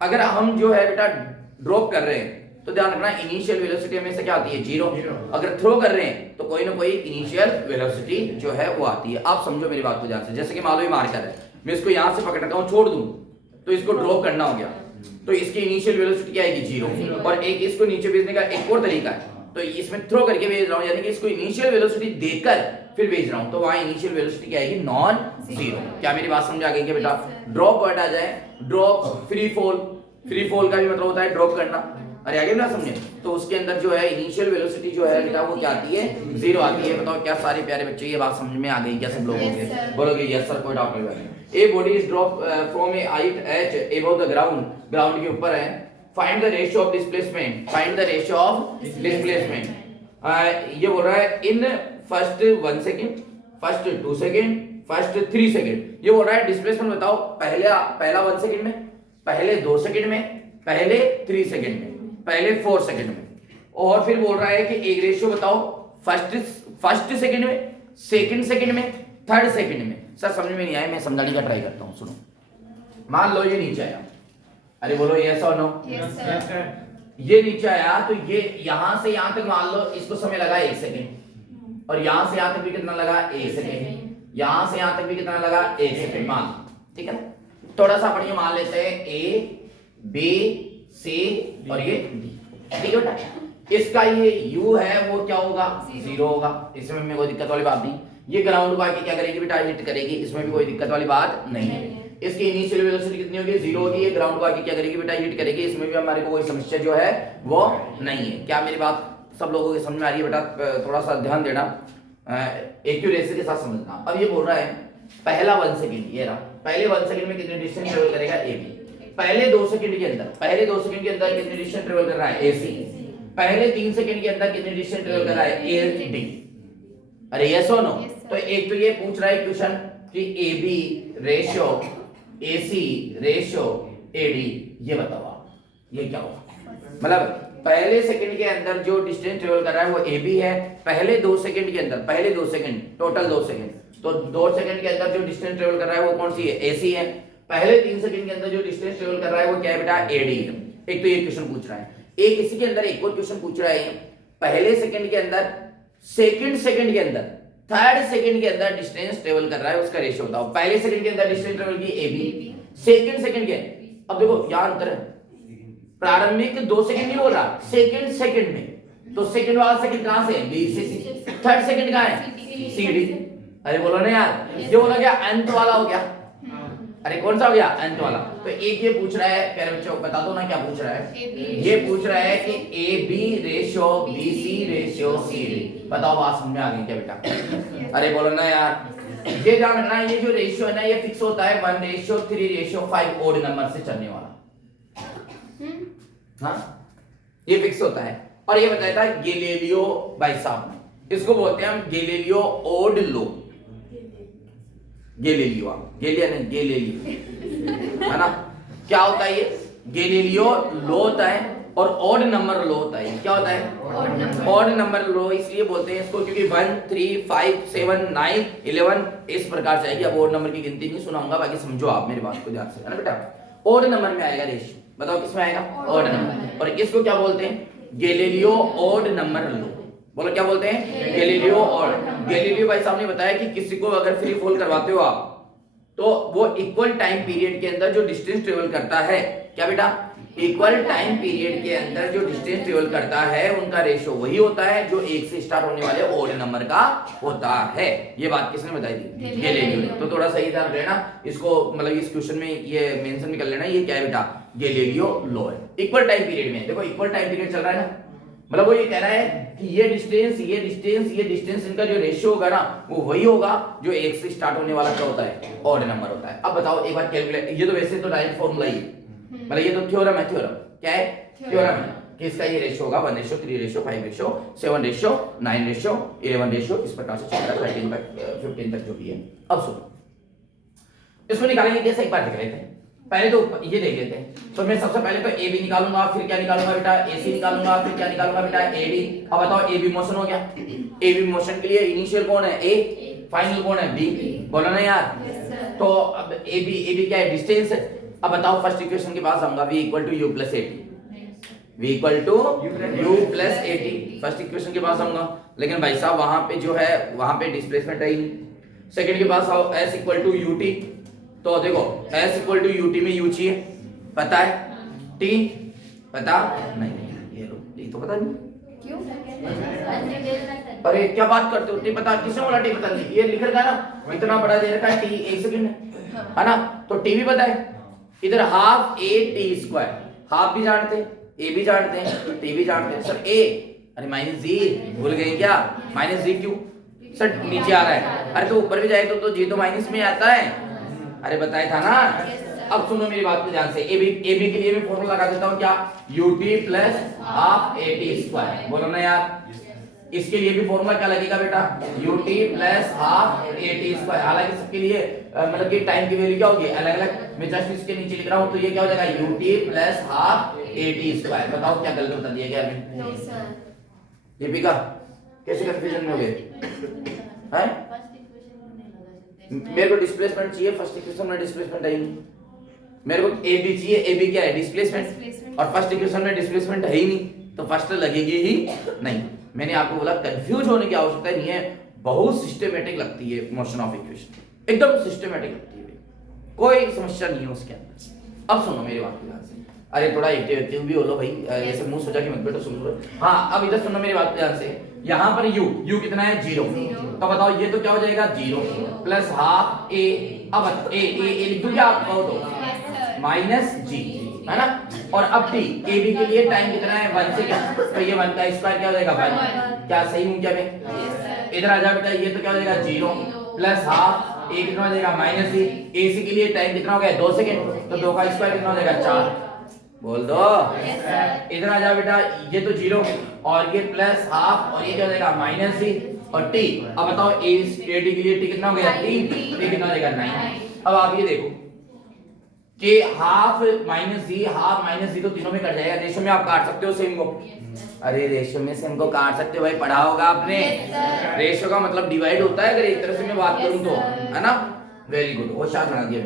अगर हम जो है बेटा ड्रॉप कर रहे हैं तो ध्यान रखना इनिशियल वेलोसिटी हमेशा क्या आती है, 0। अगर थ्रो कर रहे हैं तो कोई ना कोई इनिशियल वेलोसिटी जो है वो आती है। आप समझो मेरी बात को ध्यान से। जैसे कि मान लो ये मार्कर है, मैं इसको यहां से पकड़ रखा हूं, छोड़ दूं तो इसको ड्रॉप करना हो गया, तो इसकी इनिशियल वेलोसिटी क्या आएगी, 0। और एक इसको नीचे भेजने का एक और तरीका है, तो इसमें थ्रो करके भेज रहा हूं, यानी कि इसको इनिशियल वेलोसिटी देकर फिर भेज रहा हूं, तो वहां इनिशियल वेलोसिटी क्या आएगी, नॉन जीरो। क्या मेरी बात समझ आ गई क्या बेटा। ड्रॉप वर्ड आ जाए, ड्रॉप, फ्री फॉल का भी मतलब होता है ड्रॉप करना। अरे आगे ना समझे, तो उसके अंदर जो है इनिशियल वेलोसिटी जो है बेटा वो क्या आती है, 0 आती है। बताओ क्या सारे प्यारे बच्चे ये बात समझ में आ गई क्या सब लोगों के, बोलोगे यस सर, कोई डाउट नहीं। A body is drop from A height h above the ground, ground के ऊपर है। Find the ratio of displacement, find the ratio of displacement. ये बोल रहा है in first 1 second, first 2 second, first 3 second. ये बोल रहा है डिस्प्लेसमेंट बताओ पहला 1 सेकंड में, पहले 2 सेकंड में, पहले 3 सेकंड में, पहले 4 सेकंड में। और फिर बोल रहा है कि एक रेशियो बताओ फर्स्ट सेकंड में, सेकंड सेकंड में, थर्ड सेकंड में। सर समझ में नहीं आया, मैं समझाने का ट्राई करता हूं। सुनो, मान लो ये नीचे आया, अरे बोलो यस और नो। ये नीचे आया तो ये यहां से यहां तक मान लो इसको समय लगा 1 सेकंड, और यहां से यहां तक भी कितना लगा 1 सेकंड, यहां से यहां तक भी कितना लगा 1 सेकंड मान, ठीक है ना। थोड़ा सा बढ़िया मान लेते हैं A B C और ये D, ठीक है बेटा। इसका ये u है वो क्या होगा, 0 होगा, इसमें में कोई दिक्कत वाली बात नहीं। ये ग्राउंड को आके क्या करेगी बेटा, हिट करेगी, इसमें भी कोई दिक्कत वाली बात नहीं है। इसकी इनिशियल वेलोसिटी कितनी होगी, 0 होगी, ये ग्राउंड को आके क्या करेगी बेटा, हिट करेगी, इसमें भी हमारे को कोई समस्या जो है वो नहीं है। क्या मेरी बात सब लोगों की समझ में आ रही है बेटा? थोड़ा सा ध्यान देना, एक्यूरेसी के साथ समझना। अब ये बोल रहा है पहला 1 सेकंड, ये रहा पहले 1 सेकंड में कितने डिस्टेंस ट्रेवल करेगा AB, पहले 2 सेकंड के अंदर कितने डिस्टेंस ट्रेवल कर रहा है AC, पहले 3 सेकंड के अंदर कितने डिस्टेंस ट्रेवल कर रहा है AD। अरे यस और नो? तो एक तो ये पूछ रहा है क्वेश्चन कि AB ratio AC ratio AD, ये बताओ आप ये क्या होगा। मतलब पहले सेकंड के अंदर जो डिस्टेंस ट्रेवल कर रहा है वो AB है, पहले 2 सेकंड के अंदर, पहले 2 सेकंड टोटल 2 सेकंड, तो 2 सेकंड के अंदर जो डिस्टेंस ट्रेवल कर रहा है वो कौन सी है, AC है। पहले 3 सेकंड के अंदर जो डिस्टेंस ट्रेवल कर रहा है वो क्या है बेटा, AD है। एक तो ये क्वेश्चन पूछ रहा है, एक इसी के अंदर एक और क्वेश्चन पूछ रहा है, पहले सेकंड के अंदर, सेकंड सेकंड के अंदर, थर्ड सेकंड के अंदर डिस्टेंस ट्रेवल कर रहा है उसका रेशियो बताओ। पहले सेकंड के अंदर डिस्टेंस ट्रेवल की AB, सेकंड सेकंड के, अब देखो यहां अंतर है, प्रारंभिक 2 सेकंड नहीं बोल रहा, सेकंड सेकंड में, तो सेकंड वाला सेकंड कहां से है, B से C, थर्ड सेकंड कहां है, CD। अरे बोलो ना यार, ये बोला क्या nth वाला हो गया, अरे कौन सा हो गया, nth वाला। तो एक ये पूछ रहा है, प्यारे बच्चों बता दो ना क्या पूछ रहा है, ये पूछ रहा है कि AB ratio BC ratio CD, बताओ बात समझ में आ गई क्या बेटा? अरे बोलो ना यार, ये ध्यान रखना ये जो रेशियो है ना ये फिक्स होता है 1:3:5 ओड नंबर से चलने वाला, हाँ ये फिक्स होता है। और ये बताया था गैलीलियो भाई साहब ने, इसको बोलते हैं हम गैलीलियो ओड लो, गैलीलियो है ना। क्या होता है ये, गैलीलियो लो होता है और ऑड नंबर लो होता है। क्या होता है, ऑड नंबर लो इसलिए बोलते हैं इसको क्योंकि 1 3 5 7 9 11 इस प्रकार से आएगी। अब ऑड नंबर की गिनती नहीं सुनाऊंगा, बाकी समझो आप मेरी बात को ध्यान से, है ना बेटा। ऑड नंबर में आएगा रेशियो, बताओ किसमें आएगा, ऑड नंबर। और इसको क्या बोलते हैं, गैलीलियो ऑड नंबर लो। बोलो क्या बोलते हैं, गैलीलियो ऑड। गैलीलियो भाई साहब ने बताया कि किसी को अगर फ्री फॉल करवाते हो आप तो वो इक्वल टाइम पीरियड के अंदर जो डिस्टेंस ट्रेवल करता है, क्या बेटा, इक्वल टाइम पीरियड के अंदर जो डिस्टेंस ट्रेवल करता है उनका रेशियो वही होता है जो 1 से स्टार्ट होने वाले ऑड नंबर का होता है। ये बात किसने बताई थी, गैलीलियो ने। तो थोड़ा सही ध्यान रहना इसको, मतलब इस क्वेश्चन में ये मेंशन भी कर लेना, ये क्या है बेटा, गैलीलियो लॉ है। इक्वल टाइम पीरियड में देखो, इक्वल टाइम पीरियड चल रहा है ना, मतलब वो ये कह रहा है कि ये डिस्टेंस इनका जो रेशियो होगा ना वो वही होगा जो 1 से स्टार्ट होने वाला क्या होता है, ऑड नंबर होता है। अब बताओ एक बार कैलकुलेट, ये तो वैसे तो डायरेक्ट फॉर्मूला ही है, मतलब ये तो थ्योरम है, थ्योरम क्या है, थ्योरम है कि इसका ये रेशियो होगा 1:3:5:7:9:11 इस प्रकार से चलता है 13/15 तक जो भी है। अब सुनो इसको निकालेंगे कैसे, एक बार देख लेते हैं। पहले तो ये देख लेते हैं। तो मैं सबसे पहले तो AB निकालूंगा, फिर क्या निकालूंगा बेटा, AC निकालूंगा, फिर क्या निकालूंगा बेटा, AD। अब बताओ AB मोशन हो गया, AB मोशन के लिए इनिशियल कौन है A, फाइनल कौन है B, बोलो ना यार। तो अब AB क्या है, डिस्टेंस है। अब बताओ फर्स्ट इक्वेशन के पास आऊंगा, V = U + AT, V = U + AT, first equation के पास आऊंगा। लेकिन भाई साहब वहां पे जो है वहां पे डिस्प्लेसमेंट है ही नहीं। सेकंड के पास आओ, S = UT, तो देखो S = UT में U चाहिए, पता है, T पता नहीं, ये तो पता नहीं क्यों, अरे क्या बात करते हो, T पता, किसने बोला T पता नहीं, ये लिख रखा है ना, इतना बड़ा दे रखा है T 1 सेकंड है ना, तो T भी पता है। इधर ½ AT², हाफ भी जानते हैं, A भी जानते हैं, T भी जानते हैं। सर A, अरे -G भूल गए क्या, -G क्यों सर, नीचे आ रहा है, अरे तो ऊपर भी जाए तो G तो माइनस में आता है, अरे बताया था ना। अब सुनो मेरी बात को ध्यान से, AB के लिए भी फॉर्मूला लगा देता हूं, क्या, UT + ½ AT², बोलो ना यार। इसके लिए भी फॉर्मूला क्या लगेगा बेटा, UT + ½ AT²। हालांकि सबके लिए मतलब कि टाइम की वैल्यू क्या होगी अलग अलग, मैं जस्ट इसके नीचे लिख रहा हूं, तो ये क्या हो जाएगा UT + ½ AT²। बताओ क्या गलत बता दिया गया अभी, ये भी का कैसे कंफ्यूजन में हो गए हैं। मेरे को डिस्प्लेसमेंट चाहिए, फर्स्ट इक्वेशन में डिस्प्लेसमेंट है ही नहीं। मेरे को AB चाहिए, AB क्या है, डिस्प्लेसमेंट, और फर्स्ट इक्वेशन में डिस्प्लेसमेंट है ही नहीं, तो फर्स्ट लगेगी ही नहीं। मैंने आपको बोला कंफ्यूज होने की आवश्यकता नहीं है, बहुत सिस्टमैटिक लगती है मोशन ऑफ इक्वेशन, एकदम सिस्टमैटिक लगती है, कोई समस्या नहीं है उसके अंदर। अब सुनो मेरी बात को ध्यान से, अरे थोड़ा एक्टिव भी हो लो भाई, ऐसे मुंह सजा के मत बैठो, सुन लो। हाँ अब इधर सुनो मेरी बात ध्यान से, यहाँ पर u कितना है 0, तो बताओ ये तो क्या हो जाएगा 0 प्लस हाफ a, अब ए लिख दूं क्या आप कहो तो माइनस g, है ना। और अब t a b के लिए टाइम कितना है 1 सेकंड, तो ये 1 का स्क्वायर क्या हो जाएगा 1, क्या सही हूं क्या मैं? इधर आ जाओ बेटा, ये तो क्या हो जाएगा 0 प्लस हाफ a कितना हो जाएगा माइनस c, ac के लिए टाइम कितना हो गया 2 सेकंड, तो 2 का स्क्वायर कितना हो जाएगा 4, बोल दो। इधर आ जाओ बेटा, ये तो 0 और ये प्लस हाफ और ये क्या हो जाएगा माइनस c और t, अब बताओ a टी के लिए t कितना हो गया 3, t कितना हो जाएगा 9। अब आप ये देखो कि हाफ माइनस c तो तीनों में कट जाएगा, रेशियो में आप काट सकते हो सेम को, अरे रेशियो में सेम को काट सकते हो भाई, पढ़ा होगा आपने। रेशियो का मतलब डिवाइड होता है, अगर एक तरह से मैं बात करूं तो, है ना। वेरी गुड, वो शायद बना दिया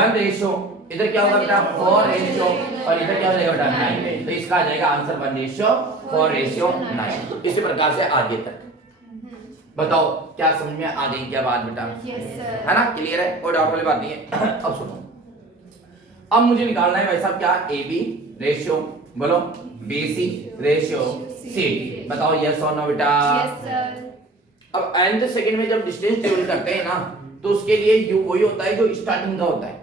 1 रेशियो, इधर क्या होगा बेटा 4 रेशियो और इधर क्या हो जाएगा बेटा 9, तो इसका आ जाएगा आंसर 1 रेशियो 4 रेशियो 9। इसी प्रकार से आगे तक बताओ क्या समझ में आ गई क्या बात बेटा, है ना, क्लियर है, कोई डाउट वाली बात नहीं है। अब सुनो, अब मुझे निकालना है भाई साहब क्या ए बी रेशियो, बोलो BC रेशियो CD, बताओ यस और नो बेटा। अब nth सेकंड में जब डिस्टेंस ट्रेवल करते हैं ना, तो उसके लिए u वही होता है जो स्टार्टिंग का होता है।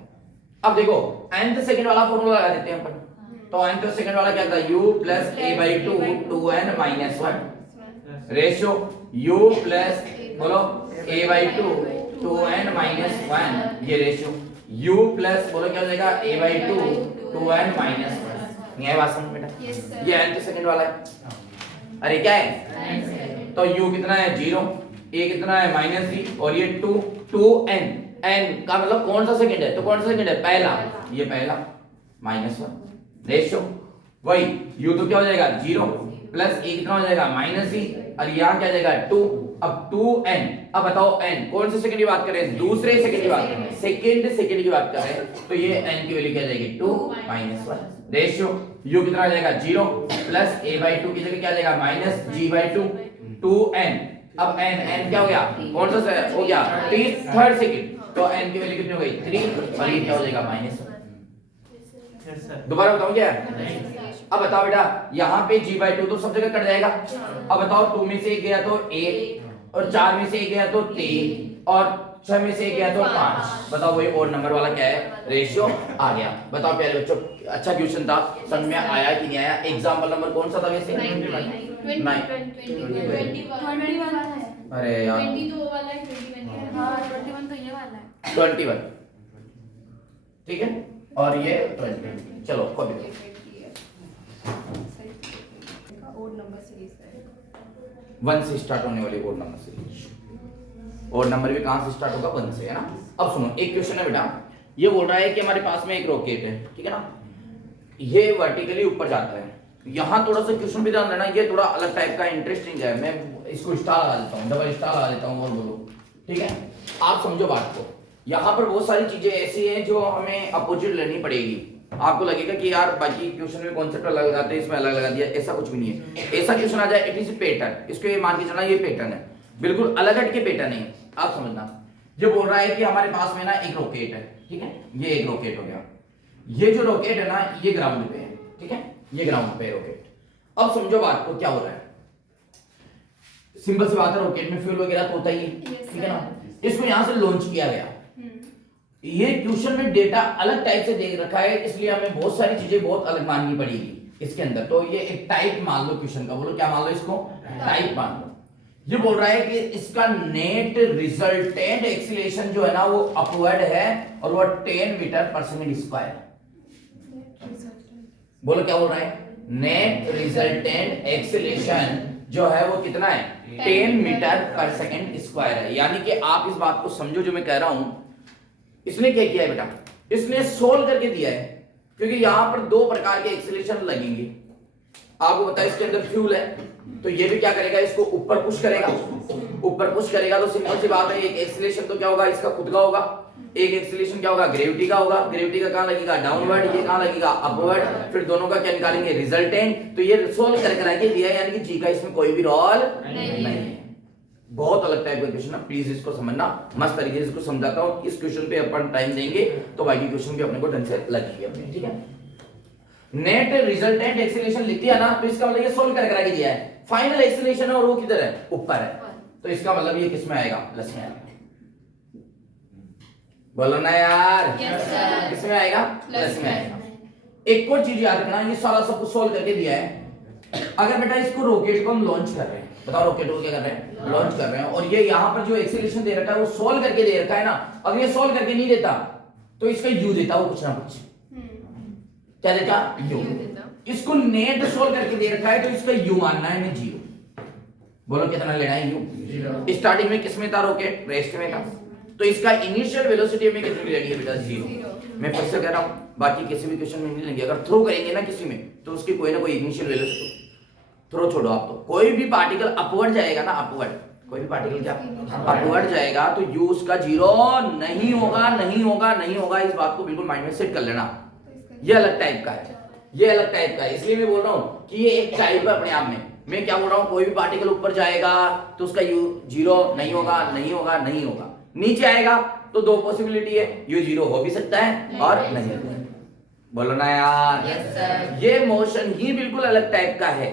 अब देखो nth सेकंड वाला फॉर्मूला लगा देते हैं अपन, तो nth सेकंड वाला क्या था u plus a/2 2n minus 1 ratio u plus बोलो a/2 2n माइनस 1, ये रेशियो u प्लस बोलो क्या हो जाएगा a/2 2n माइनस 1, नहीं है बात समझ बेटा, ये nth सेकंड वाला है। अरे क्या है, तो u कितना है 0, a कितना है माइनस 3 और ये 2n, n का मतलब कौन सा सेकंड है, तो कौन सा सेकंड है पहला, ये पहला माइनस 1 रेशियो वही u तो क्या हो जाएगा 0 प्लस a कितना हो जाएगा माइनस 3 और यहाँ क्या हो जाएगा 2, अब 2n, अब बताओ n कौन से सेकंड की बात कर रहे हैं, दूसरे सेकंड की बात कर रहे हैं, सेकंड की बात कर रहे हैं, तो ये n की वैल्यू क्या जाएगी 2 माइनस 1 रेशियो u कितना आ जाएगा 0 प्लस a/2 की जगह क्या आ जाएगा माइनस g/2 2n, अब n क्या हो गया कौन सा हो गया थर्ड सेकंड, तो n की वैल्यू कितनी हो गई 3 और ये क्या हो जाएगा माइनस 1। दोबारा बताऊं क्या, अब बताओ बेटा यहाँ पे g/2 तो सब जगह कट जाएगा, अब बताओ 2 में से एक गया तो a और 4 में से एक गया तो 3 और 6 में से एक गया तो 5, बताओ वही ओड नंबर वाला क्या है रेशियो आ गया। बताओ प्यारे बच्चों, अच्छा क्वेश्चन था, समझ में आया कि नहीं आया, एग्जांपल नंबर कौन सा था वैसे 21 अरे यार 22 वाला है 21 हां 21 तो ये वाला है 21 ठीक है और ये 20, चलो कॉपी ओड नंबर सीरीज है 1 से स्टार्ट होने वाली odd number series, odd number भी कहां से स्टार्ट होगा 1 से, है ना। अब सुनो एक क्वेश्चन है बेटा, ये बोल रहा है कि हमारे पास में एक रॉकेट है, ठीक है ना, ये वर्टिकली ऊपर जाता है। यहाँ थोड़ा सा क्वेश्चन भी ध्यान देना, ये थोड़ा अलग टाइप का इंटरेस्टिंग है, मैं इसको स्टार लगा देता हूँ, डबल स्टार लगा देता हूँ और बोलो, ठीक है, आप समझो बात को। यहाँ पर बहुत सारी चीजें ऐसी हैं जो हमें अपोजिट लेनी पड़ेगी, आपको लगेगा कि यार बाकी क्वेश्चन में कॉन्सेप्ट अलग लगाते हैं, इसमें अलग लगा दिया, ऐसा कुछ भी नहीं है। ऐसा क्वेश्चन आ जाए इट इज पैटर्न, इसको ये मान के चलना ये पैटर्न है, बिल्कुल अलग हट के पैटर्न है, आप समझना। ये बोल रहा है कि हमारे पास में ना एक रॉकेट है, ठीक है, ये एक रॉकेट हो गया, ये जो रॉकेट है ना ये ग्राउंड पे है, ठीक है, ये ग्राउंड पे है रॉकेट। अब समझो बात को क्या हो रहा है, सिंपल सी बात है, रॉकेट में फ्यूल वगैरह तो होता ही है, ठीक है ना, इसको यहां से लॉन्च किया गया। ये क्वेश्चन में डेटा अलग टाइप से दे रखा है, इसलिए हमें बहुत सारी चीजें बहुत अलग माननी पड़ेगी इसके अंदर, तो ये एक टाइप मान लो क्वेश्चन का, बोलो क्या मान लो इसको, टाइप मान लो। ये बोल रहा है कि इसका नेट रिजल्टेंट एक्सीलरेशन जो है ना वो अपवर्ड है और वो 10 मीटर पर सेकंड स्क्वायर। बोलो क्या बोल रहा है, नेट रिजल्टेंट एक्सीलरेशन जो है वो कितना है 10 मीटर पर सेकंड स्क्वायर है। यानी कि आप इस बात को समझो जो मैं कह रहा हूं, इसने क्या किया है बेटा, इसने सोल्व करके दिया है, क्योंकि यहां पर दो प्रकार के एक्सीलरेशन लगेंगे, आपको पता है इसके अंदर फ्यूल है, तो ये भी क्या करेगा, इसको ऊपर पुश करेगा, ऊपर पुश करेगा, तो सिंपल सी बात है एक एक्सीलरेशन तो क्या होगा इसका खुद का होगा, एक एक्सीलरेशन क्या होगा ग्रेविटी का होगा, ग्रेविटी का कहां लगेगा डाउनवर्ड, ये कहां लगेगा अपवर्ड, फिर दोनों का क्या निकालेंगे रिजल्टेंट, तो ये सोल्व करके दिया है, यानी कि जी का इसमें कोई भी रोल नहीं है। बहुत अलग टाइप का क्वेश्चन है, प्लीज इसको समझना, मस्त तरीके से इसको समझाता हूं, इस क्वेश्चन पे अपन टाइम देंगे तो बाकी क्वेश्चन भी अपने को ढंग से लगेंगे अपने, ठीक है। नेट रिजल्टेंट एक्सीलरेशन लिख दिया ना, तो इसका मतलब ये सोल्व करके दिया है, फाइनल एक्सीलरेशन है और वो किधर है, ऊपर है, तो इसका मतलब ये किस में आएगा, प्लस में आएगा। बोलो ना यार, किस में आएगा, प्लस में आएगा। एक और चीज याद रखना, ये सारा सब कुछ सोल्व करके दिया है। अगर बेटा इसको रॉकेट को हम लॉन्च कर रहे हैं, बताओ रॉकेट को क्या कर रहे हैं, लॉन्च कर रहे हैं, और ये यहाँ पर जो एक्सीलरेशन दे रखा है वो सोल्व करके दे रखा है ना, अगर ये सोल्व करके नहीं देता तो इसका यू देता वो कुछ ना कुछ, क्या देता, यू। इसको नेट सोल्व करके दे रखा है तो इसका यू मानना है, मैं जीरो। बोलो कितना लेना है, यू। स्टार्टिंग में किसमें था, रॉकेट रेस्ट में था, तो इसका इनिशियल वेलोसिटी में कितनी लेनी है बेटा, जीरो। मैं फिर से कह रहा हूं, बाकी किसी भी क्वेश्चन में नहीं लेंगे, अगर थ्रो करेंगे ना किसी में तो उसकी कोई ना कोई इनिशियल वेलोसिटी, थ्रो छोड़ो आप, तो कोई भी पार्टिकल अपवर्ड जाएगा ना, अपवर्ड, कोई भी पार्टिकल क्या अपवर्ड जाएगा तो यू उसका जीरो नहीं होगा, नहीं होगा, नहीं होगा। इस बात को बिल्कुल माइंड में सेट कर लेना। ये अलग टाइप का है, ये अलग टाइप का है, इसलिए मैं बोल रहा हूँ कि ये एक टाइप है अपने आप में। मैं क्या बोल रहा हूँ, कोई भी पार्टिकल ऊपर जाएगा तो उसका यू जीरो नहीं होगा, नहीं होगा, नहीं होगा। नीचे आएगा तो दो पॉसिबिलिटी है, यू जीरो हो भी सकता है और नहीं। बोलो ना यार, ये मोशन ही बिल्कुल अलग टाइप का है।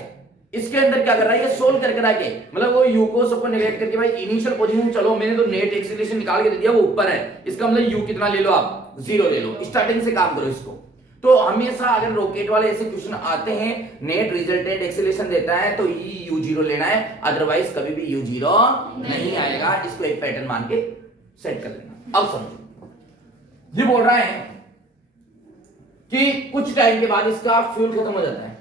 इसके अंदर क्या कर रहा है, ये सोल्व कर करा के, मतलब वो यू को सबको नेगलेक्ट करके, भाई इनिशियल पोजीशन चलो मैंने तो नेट एक्सीलरेशन निकाल के दे दिया, वो ऊपर है, इसका मतलब यू कितना ले लो आप, जीरो ले लो। स्टार्टिंग से काम करो इसको। तो हमेशा अगर रॉकेट वाले ऐसे क्वेश्चन आते हैं, नेट रिजल्टेंट एक्सीलरेशन देता है तो यू जीरो लेना है, अदरवाइज कभी भी यू जीरो नहीं आएगा। इसको एक पैटर्न मान के सेट कर लेना। अब समझो, ये बोल रहा है कि कुछ टाइम के बाद इसका फ्यूल खत्म हो जाता है,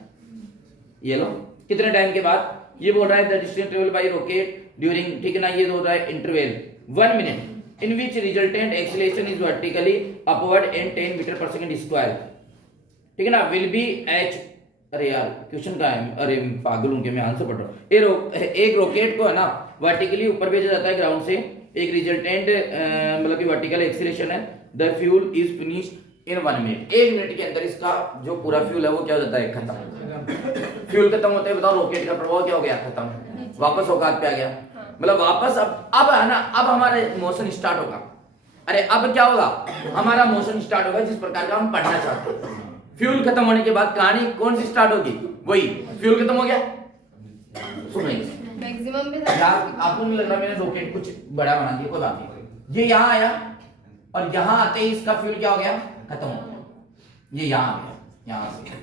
ये लो कितने टाइम के बाद, ये बोल रहा है the distance travel by rocket during, ठीक है ना, ये बोल रहा है interval 1 minute in which resultant acceleration is vertically upward and 10 metre पर सेकंड स्क्वायर, ठीक है ना, विल बी एच, अरे यार क्वेश्चन का है, अरे पागल हूं कि मैं आंसर पढ़ रहा हूं। एक रॉकेट को है ना वर्टिकली ऊपर भेजा जाता है ग्राउंड से, एक रिजल्टेंट मतलब कि वर्टिकल एक्सीलरेशन है, the fuel is finished in 1 minute. 1 minute के अंदर इसका जो पूरा फ्यूल है वो क्या हो जाता है, खत्म। फ्यूल खत्म होते हैं, बताओ रॉकेट का प्रभाव क्या हो गया, खत्म, वापस औकात पे आ गया, मतलब वापस अब है ना, अब हमारा मोशन स्टार्ट होगा। अरे अब क्या होगा, हमारा मोशन स्टार्ट होगा जिस प्रकार का हम पढ़ना चाहते हैं। फ्यूल खत्म होने के बाद कहानी कौन सी स्टार्ट होगी, वही फ्यूल खत्म हो गया, सुनिए मैक्सिमम पे यार, आपको नहीं लग रहा मैंने रॉकेट कुछ बड़ा बना दिया, कोई बात नहीं, ये यहाँ आया और यहाँ आते ही इसका फ्यूल क्या हो गया, खत्म हो गया, ये यहाँ आ गया, यहाँ से,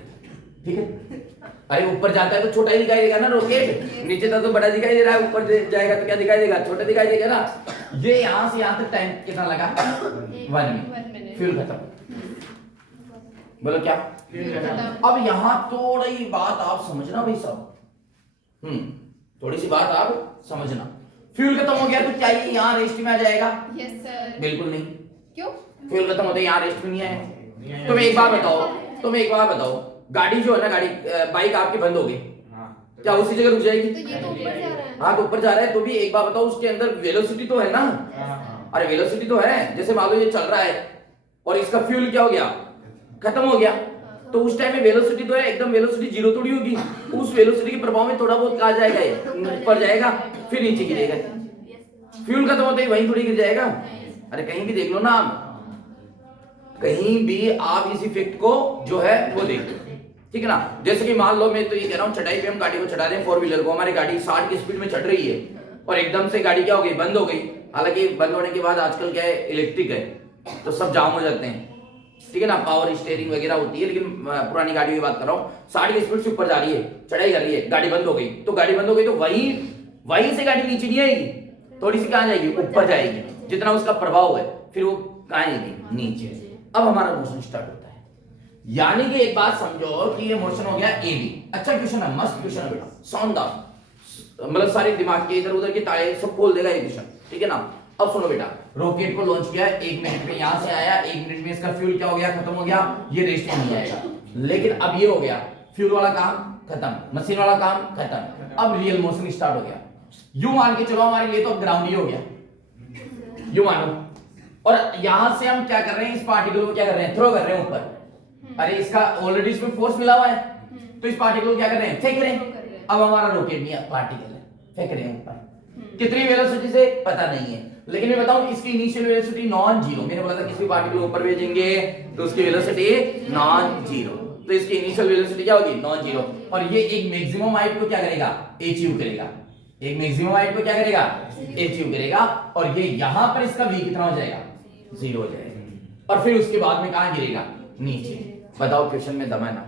ठीक है। अरे ऊपर जाता है तो छोटा ही दिखाई देगा ना रॉकेट, नीचे था तो बड़ा दिखाई दे रहा है, ऊपर जाएगा तो क्या दिखाई देगा, छोटा दिखाई देगा ना। ये यहाँ से यहाँ तक टाइम कितना लगा, 1 मिनट, फ्यूल खत्म। बोलो क्या, अब यहाँ थोड़ी बात आप समझना भाई साहब, थोड़ी सी बात आप समझना। फ्यूल खत्म हो गया तो क्या ये यहाँ रेस्ट में आ जाएगा, यस सर, बिल्कुल नहीं। क्यों, फ्यूल खत्म होते यहाँ रेस्ट में नहीं आए। तुम एक बात बताओ, गाड़ी जो है ना, गाड़ी बाइक आपकी बंद हो गई, क्या उसी जगह रुक जाएगी, तो ये तो ऊपर जा रहा है, हाँ तो ऊपर जा रहा है, तो भी एक बात बताओ, उसके अंदर वेलोसिटी तो है ना, अरे वेलोसिटी तो है। जैसे मान लो ये चल रहा है और इसका फ्यूल क्या हो गया, खत्म हो गया, तो उस टाइम में वेलोसिटी तो है, एकदम वेलोसिटी जीरो थोड़ी होगी, उस वेलोसिटी के प्रभाव में थोड़ा बहुत कहा जाएगा, ये ऊपर जाएगा फिर नीचे गिरेगा। फ्यूल खत्म होते ही वहीं थोड़ी गिर जाएगा। अरे कहीं भी देख लो ना आप, कहीं भी आप इस इफेक्ट को जो है वो देख लो, ठीक है ना। जैसे कि मान लो मैं तो ये कह रहा हूँ, चढ़ाई पे हम गाड़ी को चढ़ा रहे हैं, 4 व्हीलर को, हमारी गाड़ी 60 की स्पीड में चढ़ रही है और एकदम से गाड़ी क्या हो गई, बंद हो गई। हालांकि बंद होने के बाद आजकल क्या है, इलेक्ट्रिक है तो सब जाम हो जाते हैं, ठीक है ना, पावर स्टीयरिंग वगैरह होती है, लेकिन पुरानी गाड़ी की बात कर रहा हूँ, 60 की स्पीड से ऊपर जा रही है, चढ़ाई कर रही है, गाड़ी बंद हो गई, तो गाड़ी बंद हो गई तो वहीं से गाड़ी नीचे नहीं आएगी, थोड़ी सी कहाँ जाएगी, ऊपर जाएगी, जितना उसका प्रभाव है फिर वो कहाँ आएगी, नीचे। अब हमारा मोशन स्टार्ट होता है, यानी कि एक बात समझो कि ये मोशन हो गया ए बी। अच्छा क्वेश्चन है, मस्त क्वेश्चन है बेटा, शानदार, मतलब सारे दिमाग के इधर उधर के ताले सब खोल देगा ये क्वेश्चन, ठीक है ना। अब सुनो बेटा, रॉकेट को लॉन्च किया 1 मिनट में, यहां से आया 1 मिनट में इसका फ्यूल क्या हो गया, खत्म हो गया, ये रेस्ट में नहीं आएगा। लेकिन अब ये हो गया, फ्यूल वाला काम खत्म, मशीन वाला काम खत्म, अब रियल मोशन स्टार्ट हो गया। यू मान के चलो हमारे लिए तो अब ग्राउंड ही हो गया, यू मानो, और यहां से हम क्या कर रहे हैं, इस पार्टिकल को क्या कर रहे हैं, थ्रो कर रहे हैं ऊपर। अरे इसका ऑलरेडी इसमें फोर्स मिला हुआ है, तो इस पार्टिकल को क्या कर रहे हैं, फेंक रहे हैं। अब हमारा रॉकेट नहीं है, पार्टिकल है, फेंक रहे हैं ऊपर, कितनी वेलोसिटी से पता नहीं है, लेकिन मैं बताऊं इसकी इनिशियल वेलोसिटी नॉन जीरो। मैंने बोला था किसी पार्टिकल ऊपर भेजेंगे तो उसकी वेलोसिटी नॉन जीरो, तो इसकी इनिशियल वेलोसिटी क्या होगी, नॉन जीरो। और ये एक मैक्सिमम हाइट को क्या करेगा, अचीव करेगा। एक मैक्सिमम हाइट को क्या करेगा, अचीव करेगा। और ये यहां पर इसका v कितना हो जाएगा, जीरो हो जाएगा। और फिर उसके बाद में कहां गिरेगा, नीचे। बताओ क्वेश्चन में दम है ना,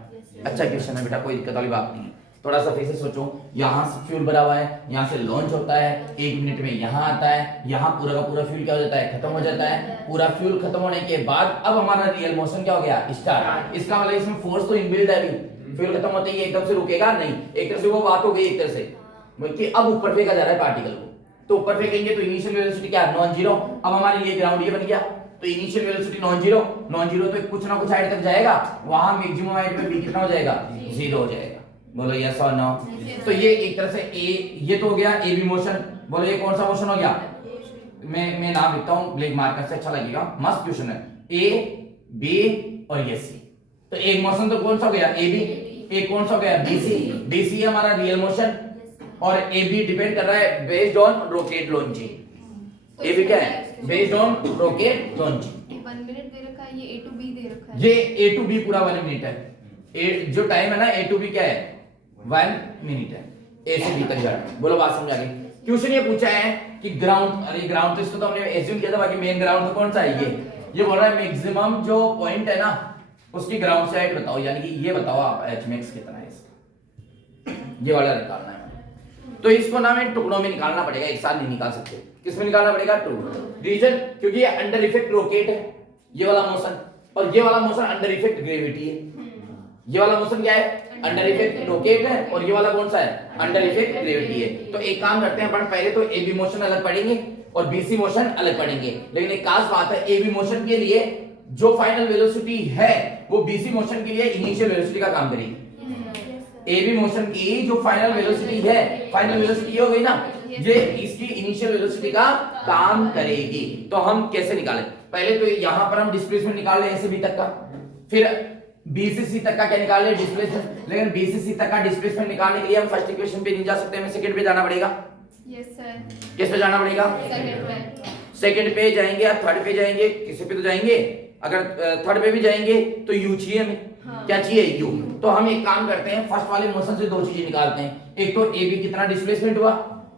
अच्छा क्वेश्चन है बेटा, कोई दिक्कत वाली बात नहीं है। थोड़ा सा फिर से सोचो, यहाँ से फ्यूल भरा हुआ है, यहाँ से लॉन्च होता है, 1 मिनट में यहाँ आता है, यहाँ पूरा का पूरा फ्यूल क्या हो जाता है, खत्म हो जाता है। पूरा फ्यूल खत्म होने के बाद अब हमारा रियल मोशन क्या हो गया, स्टार्ट। इसका मतलब इसमें फोर्स तो इनबिल्ट है अभी, फ्यूल खत्म होते ही एकदम से रुकेगा नहीं। एक तरह से वो बात हो गई, एक तरह से बल्कि अब ऊपर फेंका जा रहा है पार्टिकल को, तो ऊपर फेंकेंगे तो इनिशियल वेलोसिटी क्या है, नॉन जीरो। अब हमारे लिए ग्राउंड ये बन गया, तो initial velocity non zero, non zero तो कुछ ना कुछ हाइट तक जाएगा, वहां मैक्सिमम हाइट पे v कितना हो जाएगा, जीरो हो जाएगा। बोलो यस और नो। तो ये एक तरह से ये तो हो गया ए बी मोशन। बोलो ये कौन सा मोशन हो गया, मैं नाम लिखता हूं ब्लैक मार्कर से, अच्छा लगेगा, मस्त क्वेश्चन है। ए बी और ये सी, तो एक मोशन तो कौन सा हो गया, ए बी। एक कौन सा हो गया, बी सी। बी सी हमारा रियल मोशन, और ए बी डिपेंड कर रहा है based on rocket launching. A B क्या है, based on rocket launching. 1 minute दे रखा है, ये A to B दे रखा है। ये ए टू बी पूरा 1 मिनट है। जो टाइम है ना ए टू बी क्या है, 1 मिनट है, ए से बी तक जाना। बोलो बात समझ आ गई। क्वेश्चन ये पूछा है कि ग्राउंड, अरे ग्राउंड तो इसको तो हमने एज्यूम किया था, बाकी मेन ग्राउंड तो कौन सा है, ये बोल रहा है मैक्सिमम जो पॉइंट है ना उसकी ग्राउंड से हाइट बताओ, यानी कि ये बताओ आप एच मैक्स कितना है इसका, ये वाला निकालना है। तो इसको ना हमें टुकड़ों में निकालना पड़ेगा, एक साथ नहीं निकाल सकते। किसमें निकालना पड़ेगा, टू रीजन, क्योंकि ये अंडर इफेक्ट रॉकेट है ये वाला मोशन, और ये वाला मोशन अंडर इफेक्ट ग्रेविटी है। ये वाला मोशन क्या है, अंडर इफेक्ट रॉकेट है, और ये वाला कौन सा है, अंडर इफेक्ट ग्रेविटी है। तो एक काम करते हैं अपन, पहले तो ए बी मोशन अलग पढ़ेंगे और बी सी मोशन अलग पढ़ेंगे। लेकिन एक खास बात है, ए बी मोशन के लिए जो फाइनल वेलोसिटी है वो बी सी मोशन के लिए इनिशियल वेलोसिटी का काम करेगी। ए बी मोशन की जो फाइनल वेलोसिटी है, फाइनल वेलोसिटी ये हो गई ना, ये इसकी इनिशियल वेलोसिटी का काम करेगी। तो हम कैसे निकालें, पहले तो यहां पर हम डिस्प्लेसमेंट निकाल लें ए से बी तक का, फिर बी से सी तक का क्या निकाल लें, डिस्प्लेसमेंट। लेकिन बी से सी तक का डिस्प्लेसमेंट निकालने के लिए हम फर्स्ट इक्वेशन पे नहीं जा सकते, हमें सेकंड पे जाना पड़ेगा। Yes sir. किस पे जाना पड़ेगा, सेकंड पे। सेकंड पे जाएंगे या थर्ड पे जाएंगे, किसी पे तो जाएंगे। अगर थर्ड पे भी जाएंगे तो यू चाहिए हमें, हाँ। क्या चाहिए, यू। तो हम एक काम करते हैं, फर्स्ट वाले मोशन से दो चीजें निकालते हैं। एक तो ए बी कितना डिस्प्लेसमेंट हुआ,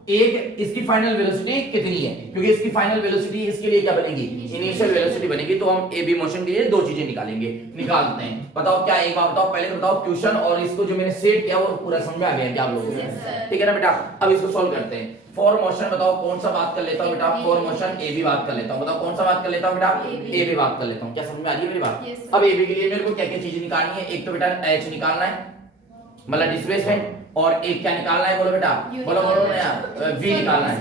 एक इसकी फाइनल वेलोसिटी कितनी है, क्योंकि इसकी फाइनल वेलोसिटी इसके लिए क्या बनेगी, इनिशियल वेलोसिटी बनेगी। तो हम ए बी मोशन के लिए दो चीजें निकालेंगे, निकालते हैं। बताओ क्या, एक बार बताओ, पहले तो बताओ क्वेश्चन, और इसको जो मैंने सेट किया वो पूरा समझ में आ गया क्या आप लोगों को, ठीक है ना बेटा। अब इसको सॉल्व करते हैं। फॉर मोशन बताओ कौन सा बात कर लेता हूं बेटा, फॉर मोशन ए बी बात कर लेता हूं। बताओ कौन सा बात कर लेता हूं बेटा, ए बी बात कर लेता हूं। क्या समझ में आ रही है मेरी बात। अब ए बी के लिए मेरे को क्या क्या चीजें निकालनी है, एक तो बेटा एच निकालना है, मतलब डिस्प्लेसमेंट, और एक क्या निकालना है, बोलो बेटा, बोलो बोलो यार, v निकालना है,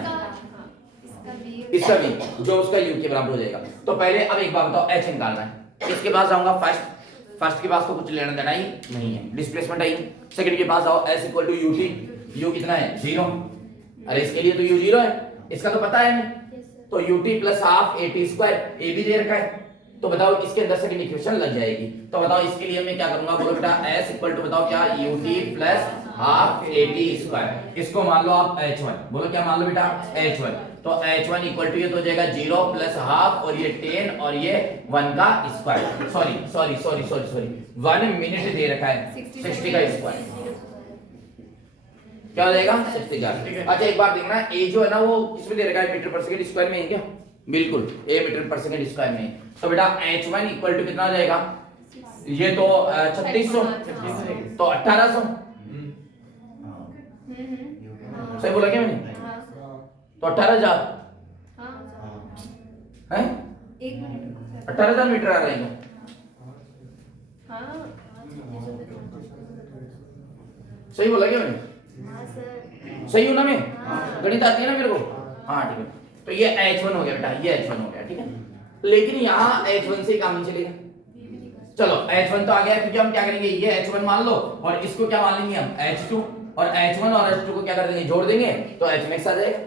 इसका v जो उसका u के बराबर हो जाएगा। तो पहले अब एक बात बताओ, h निकालना है। इसके पास जाऊंगा फर्स्ट के पास तो कुछ लेना देना ही नहीं है, डिस्प्लेसमेंट आई। सेकंड के पास आओ, s equal to ut, u कितना है, 0। अरे इसके लिए तो u 0 है, इसका तो पता है हमें। तो ut plus half at square, a भी दे रखा है। तो बताओ इसके अंदर सेकंड इक्वेशन लग जाएगी। तो बताओ इसके लिए मैं क्या करूंगा, बोलो बेटा s इक्वल टू बताओ क्या, ut plus half at square. इसको मान लो आप h1, बोलो क्या मान लो बेटा, h1। तो h1 इक्वल टू ये तो हो जाएगा 0 प्लस हाफ, और ये 10 और ये 1 का स्क्वायर, सॉरी 1 मिनट दे रखा है, 60 का स्क्वायर क्या हो जाएगा, 60 का। अच्छा एक बात देखना, a जो है ना वो किसमें दे रखा है, मीटर पर सेकंड स्क्वायर में है क्या, बिल्कुल a मीटर पर सेकंड स्क्वायर में। तो बेटा h1 इक्वल टू कितना हो जाएगा, ये तो 3600, तो 1800, सही बोला क्या मैंने, तो 18,000 है, 18,000 मीटर आ रहा है। सही बोला क्या मैंने, सही हूं ना मैं, गणित आती है ना मेरे को, हाँ ठीक है। तो ये h1 हो गया बेटा, ये h1 हो गया, ठीक है। लेकिन यहाँ h1 से काम नहीं चलेगा। चलो h1 तो आ गया, क्योंकि हम क्या करेंगे, ये h1 मान लो और इसको क्या मान लेंगे हम, h2, और h1 और h2 को क्या कर देंगे, जोड़ देंगे, तो hmax आ जाएगा।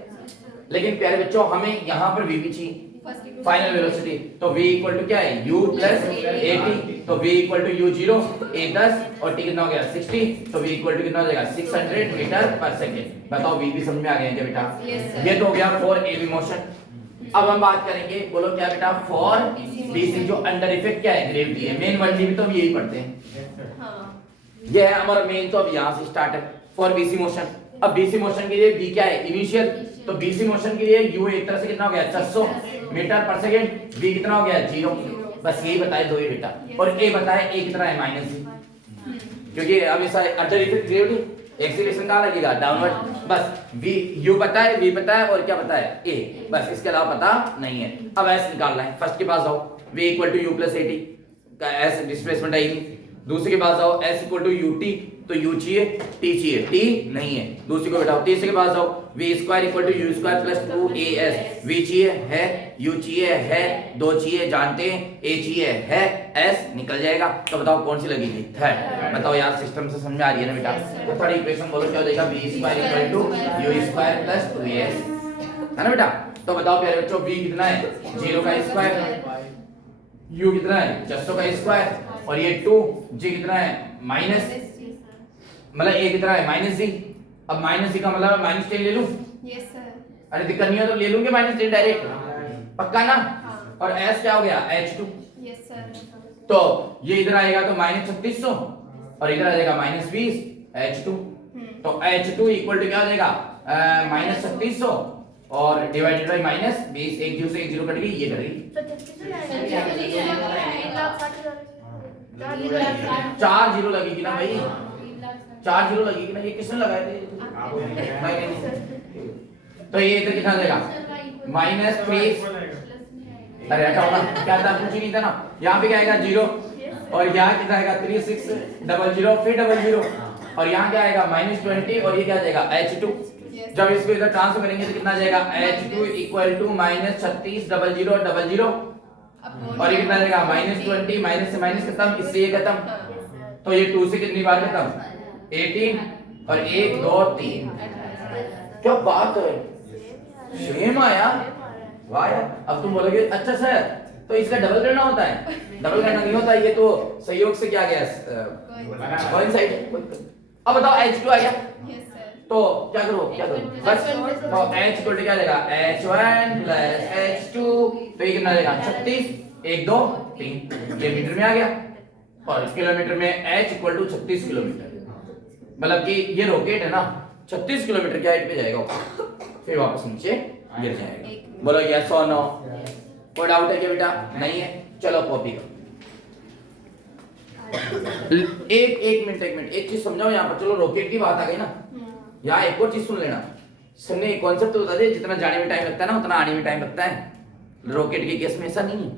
लेकिन प्यारे बच्चों हमें यहाँ पर v भी चाहिए, फाइनल वेलोसिटी। तो v इक्वल टू क्या है, u प्लस at। तो v equal to u0, a 10 और t कितना हो गया, 60। तो v इक्वल टू कितना हो जाएगा, 600 मीटर पर सेकेंड। बताओ v भी समझ में आ गया क्या बेटा। ये तो हो गया फॉर ए बी मोशन। अब हम बात करेंगे, बोलो क्या बेटा, फॉर बी सी, जो अंडर इफेक्ट क्या है, ग्रेविटी है। मेन वर्ड भी तो हम यही पढ़ते हैं, ये है हमारा मेन। तो अब यहाँ से स्टार्ट है फॉर बीसी मोशन। अब बीसी मोशन के लिए बी क्या है, इनिशियल। तो बीसी मोशन के लिए यू एक तरह से कितना हो गया 600 मीटर पर सेकेंड, बी कितना हो गया 0। बस यही बताए दो ही बेटा, और ए बताए ए कितना है माइनस जी, क्योंकि हमेशा अंडर इफेक्ट ग्रेविटी एक्सीलरेशन कहाँ लगेगा डाउनवर्ड। बस v u पता है, v पता है, और क्या पता है a, बस इसके अलावा पता नहीं है। अब s निकालना है। फर्स्ट के पास जाओ, v equal to u plus 80 का s डिस्प्लेसमेंट आएगी। दूसरे के पास जाओ, s इक्वल टू ut, तो u चाहिए, t चाहिए, t नहीं है, दूसरे को बैठाओ। तीसरे के पास जाओ, v square equal to u square plus 2as, v चाहिए है, u चाहिए है, 2 चाहिए जानते हैं, a चाहिए है, s निकल जाएगा। तो बताओ कौन सी लगेगी, थर्ड। बताओ यार सिस्टम से समझ आ रही है ना बेटा। तो थर्ड इक्वेशन बोलो क्या हो जाएगा, v square equal to u square plus 2as, है ना बेटा। तो बताओ प्यारे बच्चों, v कितना है 0 का स्क्वायर, u कितना है 600 का स्क्वायर, और ये 2 g कितना है माइनस, मतलब a कितना है माइनस जी। अब माइनस जी का मतलब माइनस 10 ले लूं। Yes sir. अरे दिक्कत नहीं हो तो ले लूंगे माइनस 10 डायरेक्ट, पक्का ना। और s क्या हो गया H2। Yes sir. तो ये इधर आएगा तो माइनस 3600, और इधर आ जाएगा माइनस 20 H2। तो H2 इक्वल टू क्या हो जाएगा माइनस 3600 और डिवाइडेड बाय माइनस 20, एक जीरो से एक जीरो कट गई, ये कट गई 4 जीरो लगेगी ना भाई, 4 जीरो लगेगी ना। ये किसने लगाए थे, मैंने नहीं। तो ये इधर कितना देगा माइनस 3, अरे हटाओ ना, क्या था कुछ ही नहीं था ना। यहाँ पे क्या आएगा 0, और यहाँ कितना आएगा 3600 फिर 00, और यहाँ क्या आएगा -20, और ये क्या जाएगा H2। जब इसको इधर ट्रांसफर करेंगे तो कितना आ जाएगा H2 इक्वल टू -3600 और ये कितना आ जाएगा -20, माइनस से माइनस खत्म, इससे ये खत्म। तो ये 2 से कितनी बार खत्म 18, और 1 2 3। क्या बात है, सेम आया, वाह यार। अब तुम बोलोगे अच्छा सर तो इसका डबल करना होता है, डबल करना नहीं होता, ये तो संयोग से क्या गया कोइंसाइड। अब बताओ H2 आ गया, तो क्या करो बस। तो H इक्वल टू क्या देगा H1 प्लस H2, तो ये कितना देगा 36, 1 2 3, ये मीटर में आ गया, और किलोमीटर में H इक्वल टू 36 किलोमीटर। मतलब कि ये रॉकेट है ना 36 किलोमीटर की हाइट पे जाएगा, फिर वापस नीचे गिर जाएगा। बोलो यस और नो, कोई डाउट है क्या बेटा, नहीं है। चलो कॉपी करो। एक मिनट एक चीज समझाओ यहाँ पर। चलो रॉकेट की बात आ गई ना, यहाँ एक और चीज सुन लेना। सर ने कॉन्सेप्ट तो बता दे, जितना जाने में टाइम लगता है ना उतना आने में टाइम लगता है। रॉकेट के केस में ऐसा नहीं है,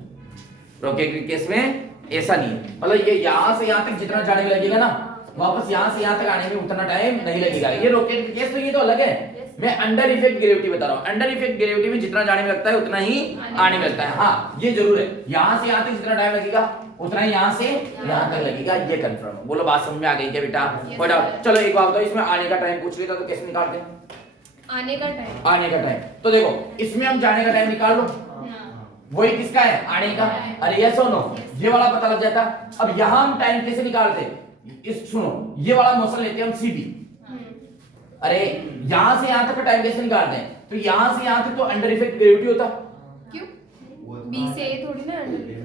रॉकेट के केस में ऐसा नहीं है। मतलब ये यहाँ से यहाँ तक जितना जाने में लगेगा ना, वापस यहाँ से यहाँ तक आने में उतना टाइम नहीं लगेगा। ये रॉकेट के केस में ये तो अलग है, मैं अंडर इफेक्ट ग्रेविटी बता रहा हूँ। अंडर इफेक्ट ग्रेविटी में जितना जाने में लगता है उतना ही आने में लगता है। हाँ ये जरूर है, यहाँ से यहाँ तक जितना टाइम लगेगा उतना ही यहाँ से यहाँ तक लगेगा, ये कंफर्म। बोलो बात समझ में आ गई क्या बेटा, कोई डाउट। चलो एक बात बताओ, इसमें आने का टाइम पूछ लेता तो कैसे निकालते हैं आने का टाइम। आने का टाइम तो देखो इसमें हम जाने का टाइम निकाल लो, वही किसका है आने का। अरे यस और नो, ये वाला पता लग जाता। अब यहाँ हम टाइम कैसे निकालते, इस सुनो ये वाला मोशन लेते हैं हम CB। अरे यहाँ से यहाँ तक का टाइम कैसे निकालते हैं, तो यहाँ से यहाँ तक तो अंडर इफेक्ट ग्रेविटी होता। क्यों B से A थोड़ी ना अंडर।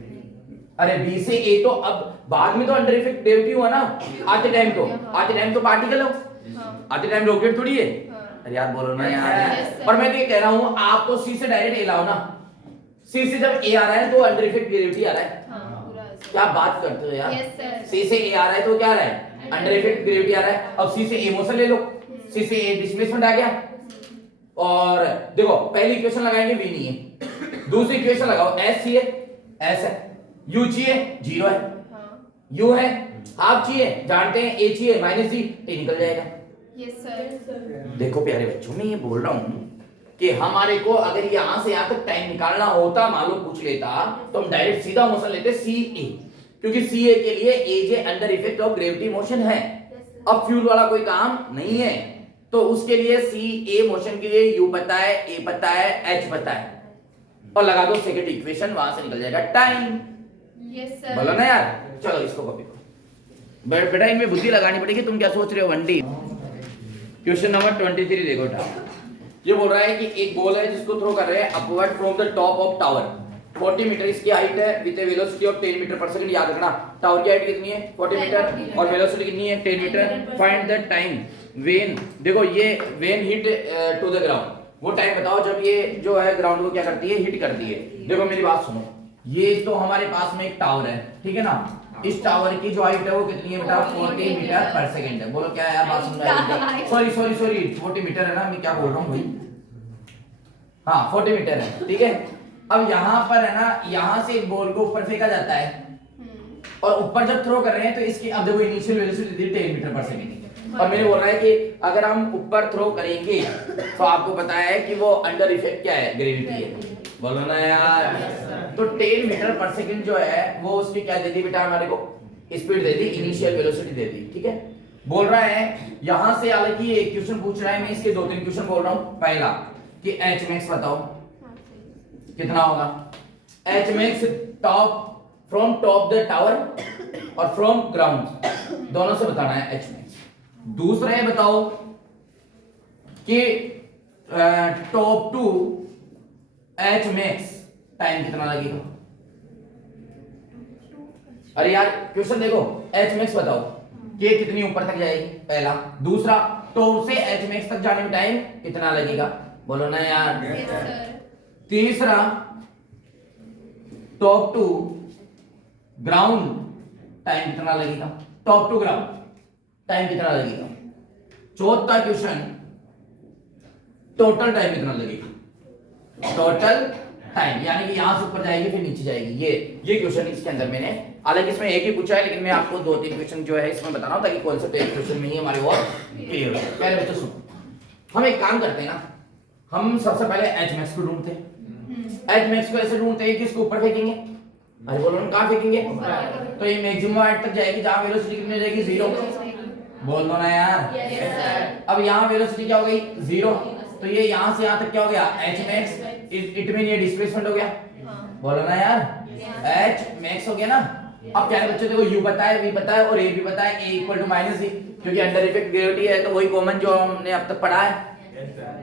अरे B से A तो अब बाद में तो अंडर इफेक्ट ग्रेविटी हुआ ना, आते टाइम तो पार्टिकल हो, आते टाइम रॉकेट थोड़ी है। अरे यार बोलो ना यार। और मैं तो ये कह रहा हूँ आप तो C से डायरेक्ट A लाओ ना, C से जब A आ रहा है तो अंडर इफेक्ट ग्रेविटी आ रहा है। क्या बात करते हो यार, C से A आ रहा है तो क्या आ रहा है अंडर इफेक्ट ग्रेविटी आ रहा है। अब C से A मोशन ले लो, C से A डिस्प्लेसमेंट आ गया। और देखो पहली इक्वेशन लगाएंगे V नहीं है, दूसरी इक्वेशन लगाओ S चाहिए, S है, U चाहिए 0 है, U है, हाफ चाहिए जानते हैं, A चाहिए -G, T निकल जाएगा। Yes sir. देखो प्यारे बच्चों मैं ये बोल रहा हूँ कि हमारे को अगर यहाँ से यहाँ तक टाइम निकालना होता, मान लो पूछ लेता, तो हम डायरेक्ट सीधा मोशन लेते CA, क्योंकि CA के लिए AJ under effect of gravity motion है। अब फ्यूल वाला कोई काम नहीं है, तो उसके लिए CA मोशन के लिए U पता है, A पता है, H पता है, और लगा दो सेकंड इक्वेशन, वहां से निकल जाएगा टाइम। Yes sir. बोलो ना यार। चलो इसको कॉपी करो बेटा, इनमें बुद्धि लगानी पड़ेगी। तुम क्या सोच रहे हो वनडी। क्वेश्चन नंबर 23 देखो। ये बोल रहा है कि एक बॉल है जिसको थ्रो कर रहे हैं upward from the top of tower. 40 metre इसकी हाइट है with a velocity of 10 metre पर सेकंड। याद रखना टावर की हाइट कितनी है 40 मीटर और वेलोसिटी कितनी है 10 metre. Find the time when, देखो ये when hit to the ground, वो टाइम बताओ जब ये जो है ग्राउंड को क्या करती है हिट करती है। देखो मेरी बात सुनो, ये तो हमारे पास में एक टावर है, ठीक है ना, इस टावर की जो हाइट है वो कितनी है बेटा 40 मीटर पर सेकंड है। बोलो क्या यार बात समझ आई? सॉरी सॉरी सॉरी 40 मीटर है ना, मैं क्या बोल रहा हूँ भाई, हाँ 40 मीटर है, ठीक है। अब यहाँ पर है ना, यहाँ से एक बॉल को ऊपर फेंका जाता है और ऊपर जब थ्रो कर रहे हैं तो इसकी अब देखो इनिशियल वेलोसिटी दी 10 मीटर पर सेकंड और मैंने बोला है कि अगर हम ऊपर थ्रो करेंगे तो आपको पता है कि वो अंडर इफेक्ट क्या है ग्रेविटी है, बोलो ना यार। तो 10 मीटर पर सेकंड जो है वो उसकी क्या दे दी बेटा हमारे को स्पीड दे दी, इनिशियल वेलोसिटी दे दी, ठीक है। बोल रहा है यहां से, हालांकि एक क्वेश्चन पूछ रहा है, मैं इसके 2-3 क्वेश्चन बोल रहा हूं। पहला कि एच मैक्स बताओ कितना होगा, H max top from top the tower और फ्रॉम ग्राउंड दोनों से बताना है एच मैक्स। दूसरा है बताओ कि top to h max time कितना लगेगा। अरे यार क्वेश्चन देखो, एच मैक्स बताओ कि कितनी ऊपर तक जाएगी पहला। दूसरा टॉप से एच मैक्स तक जाने में टाइम कितना लगेगा, बोलो ना यार। तीसरा टॉप टू ग्राउंड टाइम कितना लगेगा, टॉप टू ग्राउंड टाइम कितना लगेगा। चौथा क्वेश्चन टोटल टाइम कितना लगेगा, टोटल टाइम यानी कि यहां से ऊपर जाएगी फिर नीचे जाएगी। ये क्वेश्चन इसके अंदर मैंने, हालांकि इसमें एक ही पूछा है लेकिन मैं आपको 2-3 क्वेश्चन जो है इसमें बता रहा हूं ताकि कॉन्सेप्ट एक क्वेश्चन में ही हमारे और क्लियर हो। पहले बच्चों सुनो, हम एक काम करते हैं ना, हम सबसे पहले एच मैक्स को ढूंढते हैं। एच मैक्स को ऐसे ढूंढते हैं कि इसको ऊपर फेंकेंगे, अरे बोलो हम कहां फेंकेंगे, तो ये मैक्सिमम हाइट तक जाएगी जहां वेलोसिटी कितनी हो जाएगी 0, बोल दो ना यार। अब यहाँ वेलोसिटी क्या हो गई 0, तो ये यहाँ से यहाँ तक क्या हो गया एच मैक्स, इट मीन ये डिस्प्लेसमेंट हो गया, बोलो ना यार एच मैक्स हो गया ना। अब प्यारे बच्चों देखो u पता है v पता है और a भी पता है, a equal to minus v, क्योंकि अंडर इफेक्ट ग्रेविटी है तो वही कॉमन जो हमने अब तक पढ़ा है।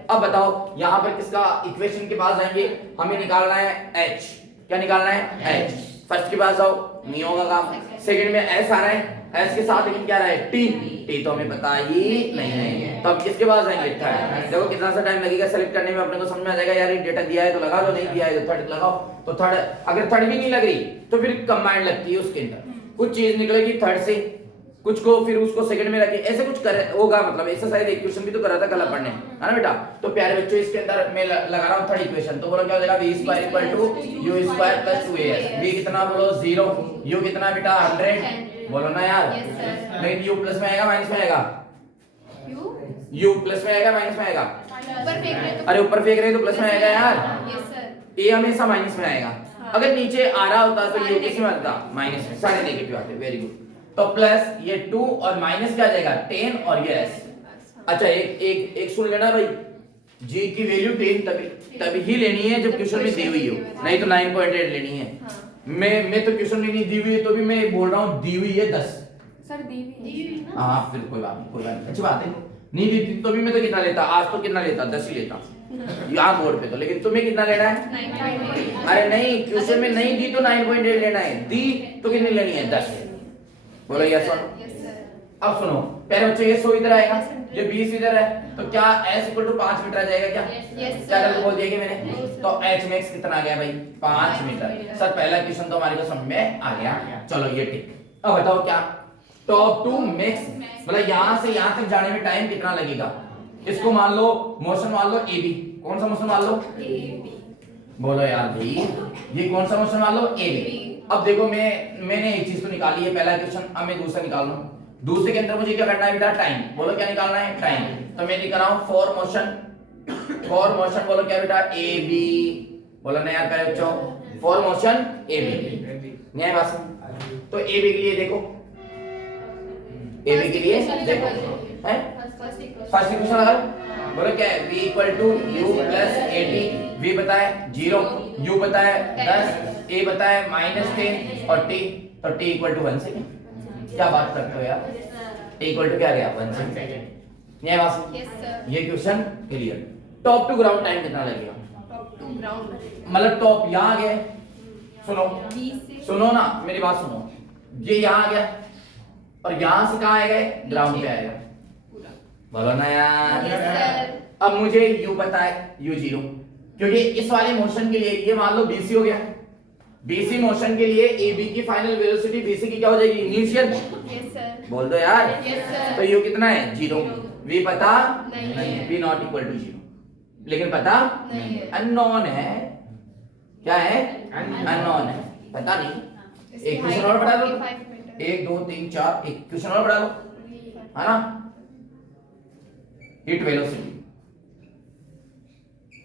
अब बताओ यहाँ पर किसका इक्वेशन के पास जाएंगे, हमें निकालना है h, क्या निकालना है h। फर्स्ट के पास जाओ नहीं होगा काम, सेकंड में s आ रहा है, s के साथ लेकिन क्या रहा है t तो हमें पता ही नहीं है। तो अब किसके पास जाएंगे थर्ड। देखो कितना सा टाइम लगेगा सेलेक्ट करने में, अपने को समझ में आ जाएगा यार ये डेटा दिया है तो लगा लो, नहीं दिया है तो थर्ड लगाओ। तो थर्ड, अगर थर्ड भी नहीं लग रही तो फिर कंबाइंड लगती है उसके अंदर, कुछ चीज निकलेगी थर्ड से, कुछ को फिर उसको सेकंड में रखे, ऐसे कुछ करे होगा। मतलब ऐसा शायद एक क्वेश्चन भी तो करा था कल पढ़ने, है ना बेटा। तो प्यारे बच्चों इसके अंदर मैं लगा रहा हूं थर्ड इक्वेशन, तो बोलो क्या हो जाएगा v square equal to u square plus 2as। v कितना बोलो 0, u कितना बेटा 100, बोलो ना यार। लेकिन u प्लस में आएगा माइनस में आएगा, u प्लस में आएगा माइनस में आएगा, अरे ऊपर फेंक रहे तो प्लस में आएगा यार, a हमेशा माइनस में आएगा। अगर नीचे आ रहा होता तो ये किस में आता माइनस में, सारे नेगेटिव आते, वेरी गुड। तो प्लस ये 2 और माइनस क्या आ जाएगा 10 और ये s। अच्छा एक सुन लेना भाई, g की वैल्यू 10 तभी ही लेनी है जब क्वेश्चन में दी हुई हो, नहीं तो 9.8 लेनी है। मैं तो क्वेश्चन में नहीं दी हुई है तो भी मैं बोल रहा हूँ दी हुई है 10 सर दी हुई है। हाँ फिर कोई बात नहीं, अच्छी बात है। नहीं दी तो भी मैं तो कितना लेता, आज तो कितना लेता 10 ही लेता यहाँ बोर्ड पे तो, लेकिन तुम्हें कितना लेना है 9.8। अरे नहीं क्वेश्चन में नहीं दी तो 9.8 लेना है, दी तो कितनी लेनी है 10। बोलो यस और अब सुनो पहले बच्चों ये 100 इधर आएगा, ये 20 इधर है, तो क्या s इक्वल टू 5 मीटर आ जाएगा क्या? क्या गलत बोल दिया कि मैंने? तो h मैक्स कितना आ गया भाई 5 मीटर। सर पहला क्वेश्चन तो हमारे को समझ में आ गया, चलो ये ठीक। अब बताओ क्या टॉप टू मैक्स, मतलब यहाँ से यहाँ तक जाने में टाइम कितना लगेगा। इसको मान लो मोशन मान लो AB, कौन सा मोशन मान लो बोलो यार भाई, ये कौन सा मोशन मान लो AB। अब देखो मैंने एक चीज तो निकाली है पहला क्वेश्चन, अब मैं दूसरा निकाल रहा हूं। दूसरे के अंदर मुझे क्या करना है बेटा टाइम, बोलो क्या निकालना है टाइम। तो मैं लिख रहा हूं फॉर मोशन बोलो क्या बेटा AB, बोलो ना यार पहले बच्चों फॉर मोशन AB न्याय बात। तो AB के लिए देखो, AB के लिए देखो है फर्स्ट इक्वेशन लगा बोलो क्या है v equal to u plus 80, v बताए 0, u बताए 10, a बताए -10 और t, तो t इक्वल टू 1 सेकंड। क्या बात करते हो यार, t इक्वल टू क्या आ गया 1 सेकंड। ये बात ये question clear. Top to ground time कितना लगेगा, टॉप टू ग्राउंड मतलब टॉप यहाँ आ गए सुनो बी से सुनो ना, मेरी बात सुनो, ये यहाँ आ गया और यहाँ से कहाँ आएगा, ग्राउंड पे आएगा, पूरा। बोलो ना यार। Yes sir. अब मुझे u पता है, u 0, क्योंकि इस वाले मोशन के लिए ये मान लो bc हो गया, bc मोशन के लिए ab की फाइनल वेलोसिटी bc की क्या हो जाएगी, इनिशियल। Yes sir. बोल दो यार। Yes sir. तो u कितना है, 0, v पता नहीं है। v नॉट इक्वल टू 0, लेकिन पता नहीं है। अननोन है, क्या है, Unknown। अननोन है, पता नहीं। इसकी एक क्वेश्चन height और पढ़ा लो, 45 मीटर। 1 2 3 4, एक क्वेश्चन और पढ़ा लो, है ना। हिट वेलोसिटी,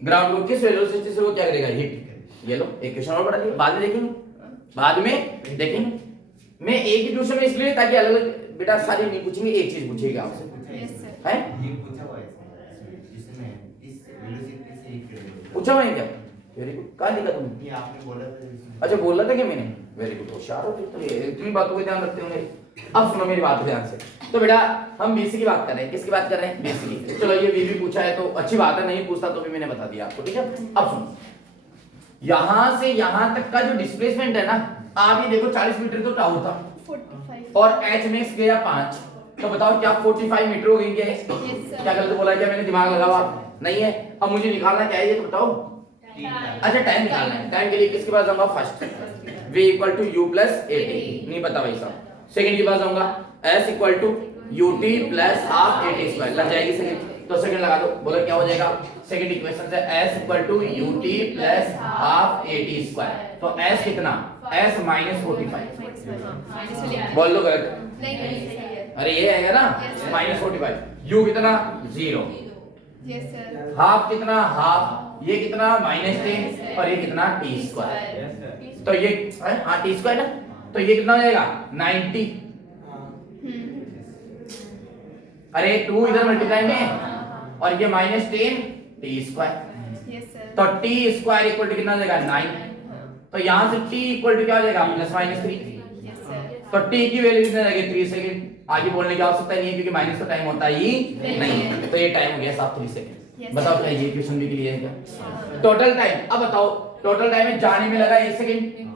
ग्राउंड को किस वेलोसिटी से वो क्या करेगा, हिट। ये लो एक क्वेश्चन और पढ़ा लिया, बाद में देखेंगे, बाद में देखेंगे। मैं एक ही ट्यूशन में इसलिए ताकि अलग अलग बेटा सारी नहीं पूछेंगे, एक चीज पूछेगा आपसे, यस सर। है ये पूछा हुआ है इसमें इस वेलोसिटी से एक किलोमीटर। पूछा हुआ है क्या, वेरी गुड। कहाँ लिखा तुमने, ये आपने बोला था इसमें। अच्छा बोला था क्या मैंने, वेरी गुड, होशियार हो फिर तो, ये इतनी बातों का ध्यान रखते होंगे। अब सुनो मेरी बात ध्यान से, तो बेटा हम बीसी की बात कर रहे हैं, किसकी बात कर रहे हैं, बीसी की। चलो ये भी पूछा है तो अच्छी बात है, नहीं पूछता तो भी मैंने बता दिया आपको, ठीक है। अब सुनो, यहां से यहां तक का जो डिस्प्लेसमेंट है ना, आप ये देखो 40 मीटर तो टावर था 45। और h max गया 5, तो बताओ क्या 45 मीटर हो गई क्या है? sir। क्या गलत बोला, क्या मैंने दिमाग लगा हुआ नहीं है। अब मुझे निकालना क्या है ये तो बताओ। अच्छा टाइम निकालना है, टाइम के लिए किसके पास जाऊंगा, first v equal to u plus 80, नहीं पता भाई साहब। सेकंड के पास जाऊंगा, s equal to ut plus half 80 square, लग जाएगी सेकंड, तो सेकंड लगा दो, बोलो क्या हो जाएगा। सेकंड इक्वेशन से s equal to ut plus half 80 square, तो s कितना, s माइनस 45, बोल लो गलत, नहीं नहीं सही है। अरे ये आएगा ना माइनस 45, u कितना 0, यस सर। हाफ कितना हाफ, ये कितना -10 और ये कितना t स्क्वायर, तो ये हाँ t स्क्वायर ना, तो ये कितना हो जाएगा 90। अरे 2 इधर मल्टीप्लाई में और ये -10 t स्क्वायर, यस सर। तो t स्क्वायर इक्वल टू कितना हो जाएगा 9, तो यहां से t इक्वल टू क्या हो जाएगा +-3, यस सर। तो t की वैल्यू कितनी रहेगी 3 सेकंड, आगे बोलने की आवश्यकता नहीं है क्योंकि माइनस का टाइम होता ही नहीं है, तो ये टाइम हो गया साहब 3 सेकंड। Yes, बताओ sir। क्या ये क्वेश्चन भी क्लियर है क्या, टोटल टाइम। अब बताओ टोटल टाइम में जाने में लगा 1 सेकंड,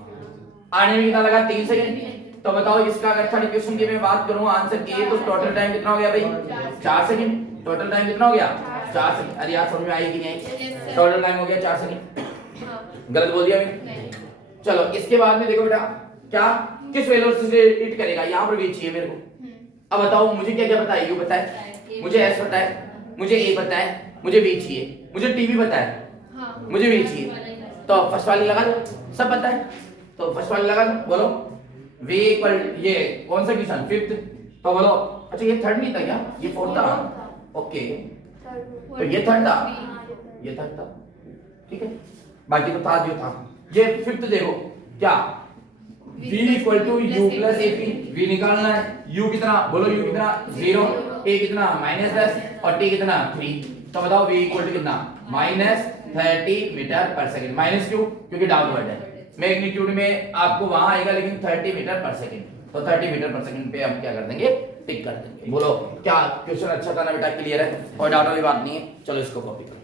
आने में कितना लगा 3 सेकंड, तो बताओ इसका अगर थर्ड क्वेश्चन की मैं बात करूं आंसर की, तो टोटल टाइम कितना हो गया भाई 4 सेकंड, टोटल टाइम कितना हो गया 4 सेकंड। अरे यार समझ में आई कि नहीं आई, Yes, sir। टोटल टाइम हो गया 4 सेकंड, हाँ। गलत बोल दिया मैंने। नहीं। चलो इसके बाद में देखो बेटा क्या किस वेलोसिटी से हिट करेगा, यहां पर भी चाहिए मेरे को। अब बताओ मुझे क्या क्या पता है, u पता है, मुझे s पता है, मुझे a पता है, मुझे v चाहिए, मुझे t भी पता है, हाँ। मुझे v चाहिए, तो फर्स्ट वाली लगा दो, सब पता है तो फर्स्ट वाली लगा दो, बोलो v इक्वल, ये कौन सा क्वेश्चन फिफ्थ, तो बोलो अच्छा ये थर्ड नहीं था क्या, ये फोर्थ था, ओके तो ये थर्ड था, ये थर्ड था, ठीक है, बाकी तो था जो था। ये फिफ्थ देखो क्या, v equal to u plus ap, v निकालना है, u कितना बोलो, u कितना 0, a कितना -10 और t कितना 3, तो बताओ v इक्वल टू कितना -30 मीटर पर सेकंड, माइनस क्यों, क्योंकि डाउनवर्ड है, मैग्नीट्यूड में आपको वहां आएगा लेकिन 30 मीटर पर सेकंड, तो 30 मीटर पर सेकंड पे हम क्या कर देंगे, टिक कर देंगे। बोलो क्या क्वेश्चन अच्छा था ना बेटा, क्लियर है, और डाउट वाली बात नहीं है। चलो इसको कॉपी करो।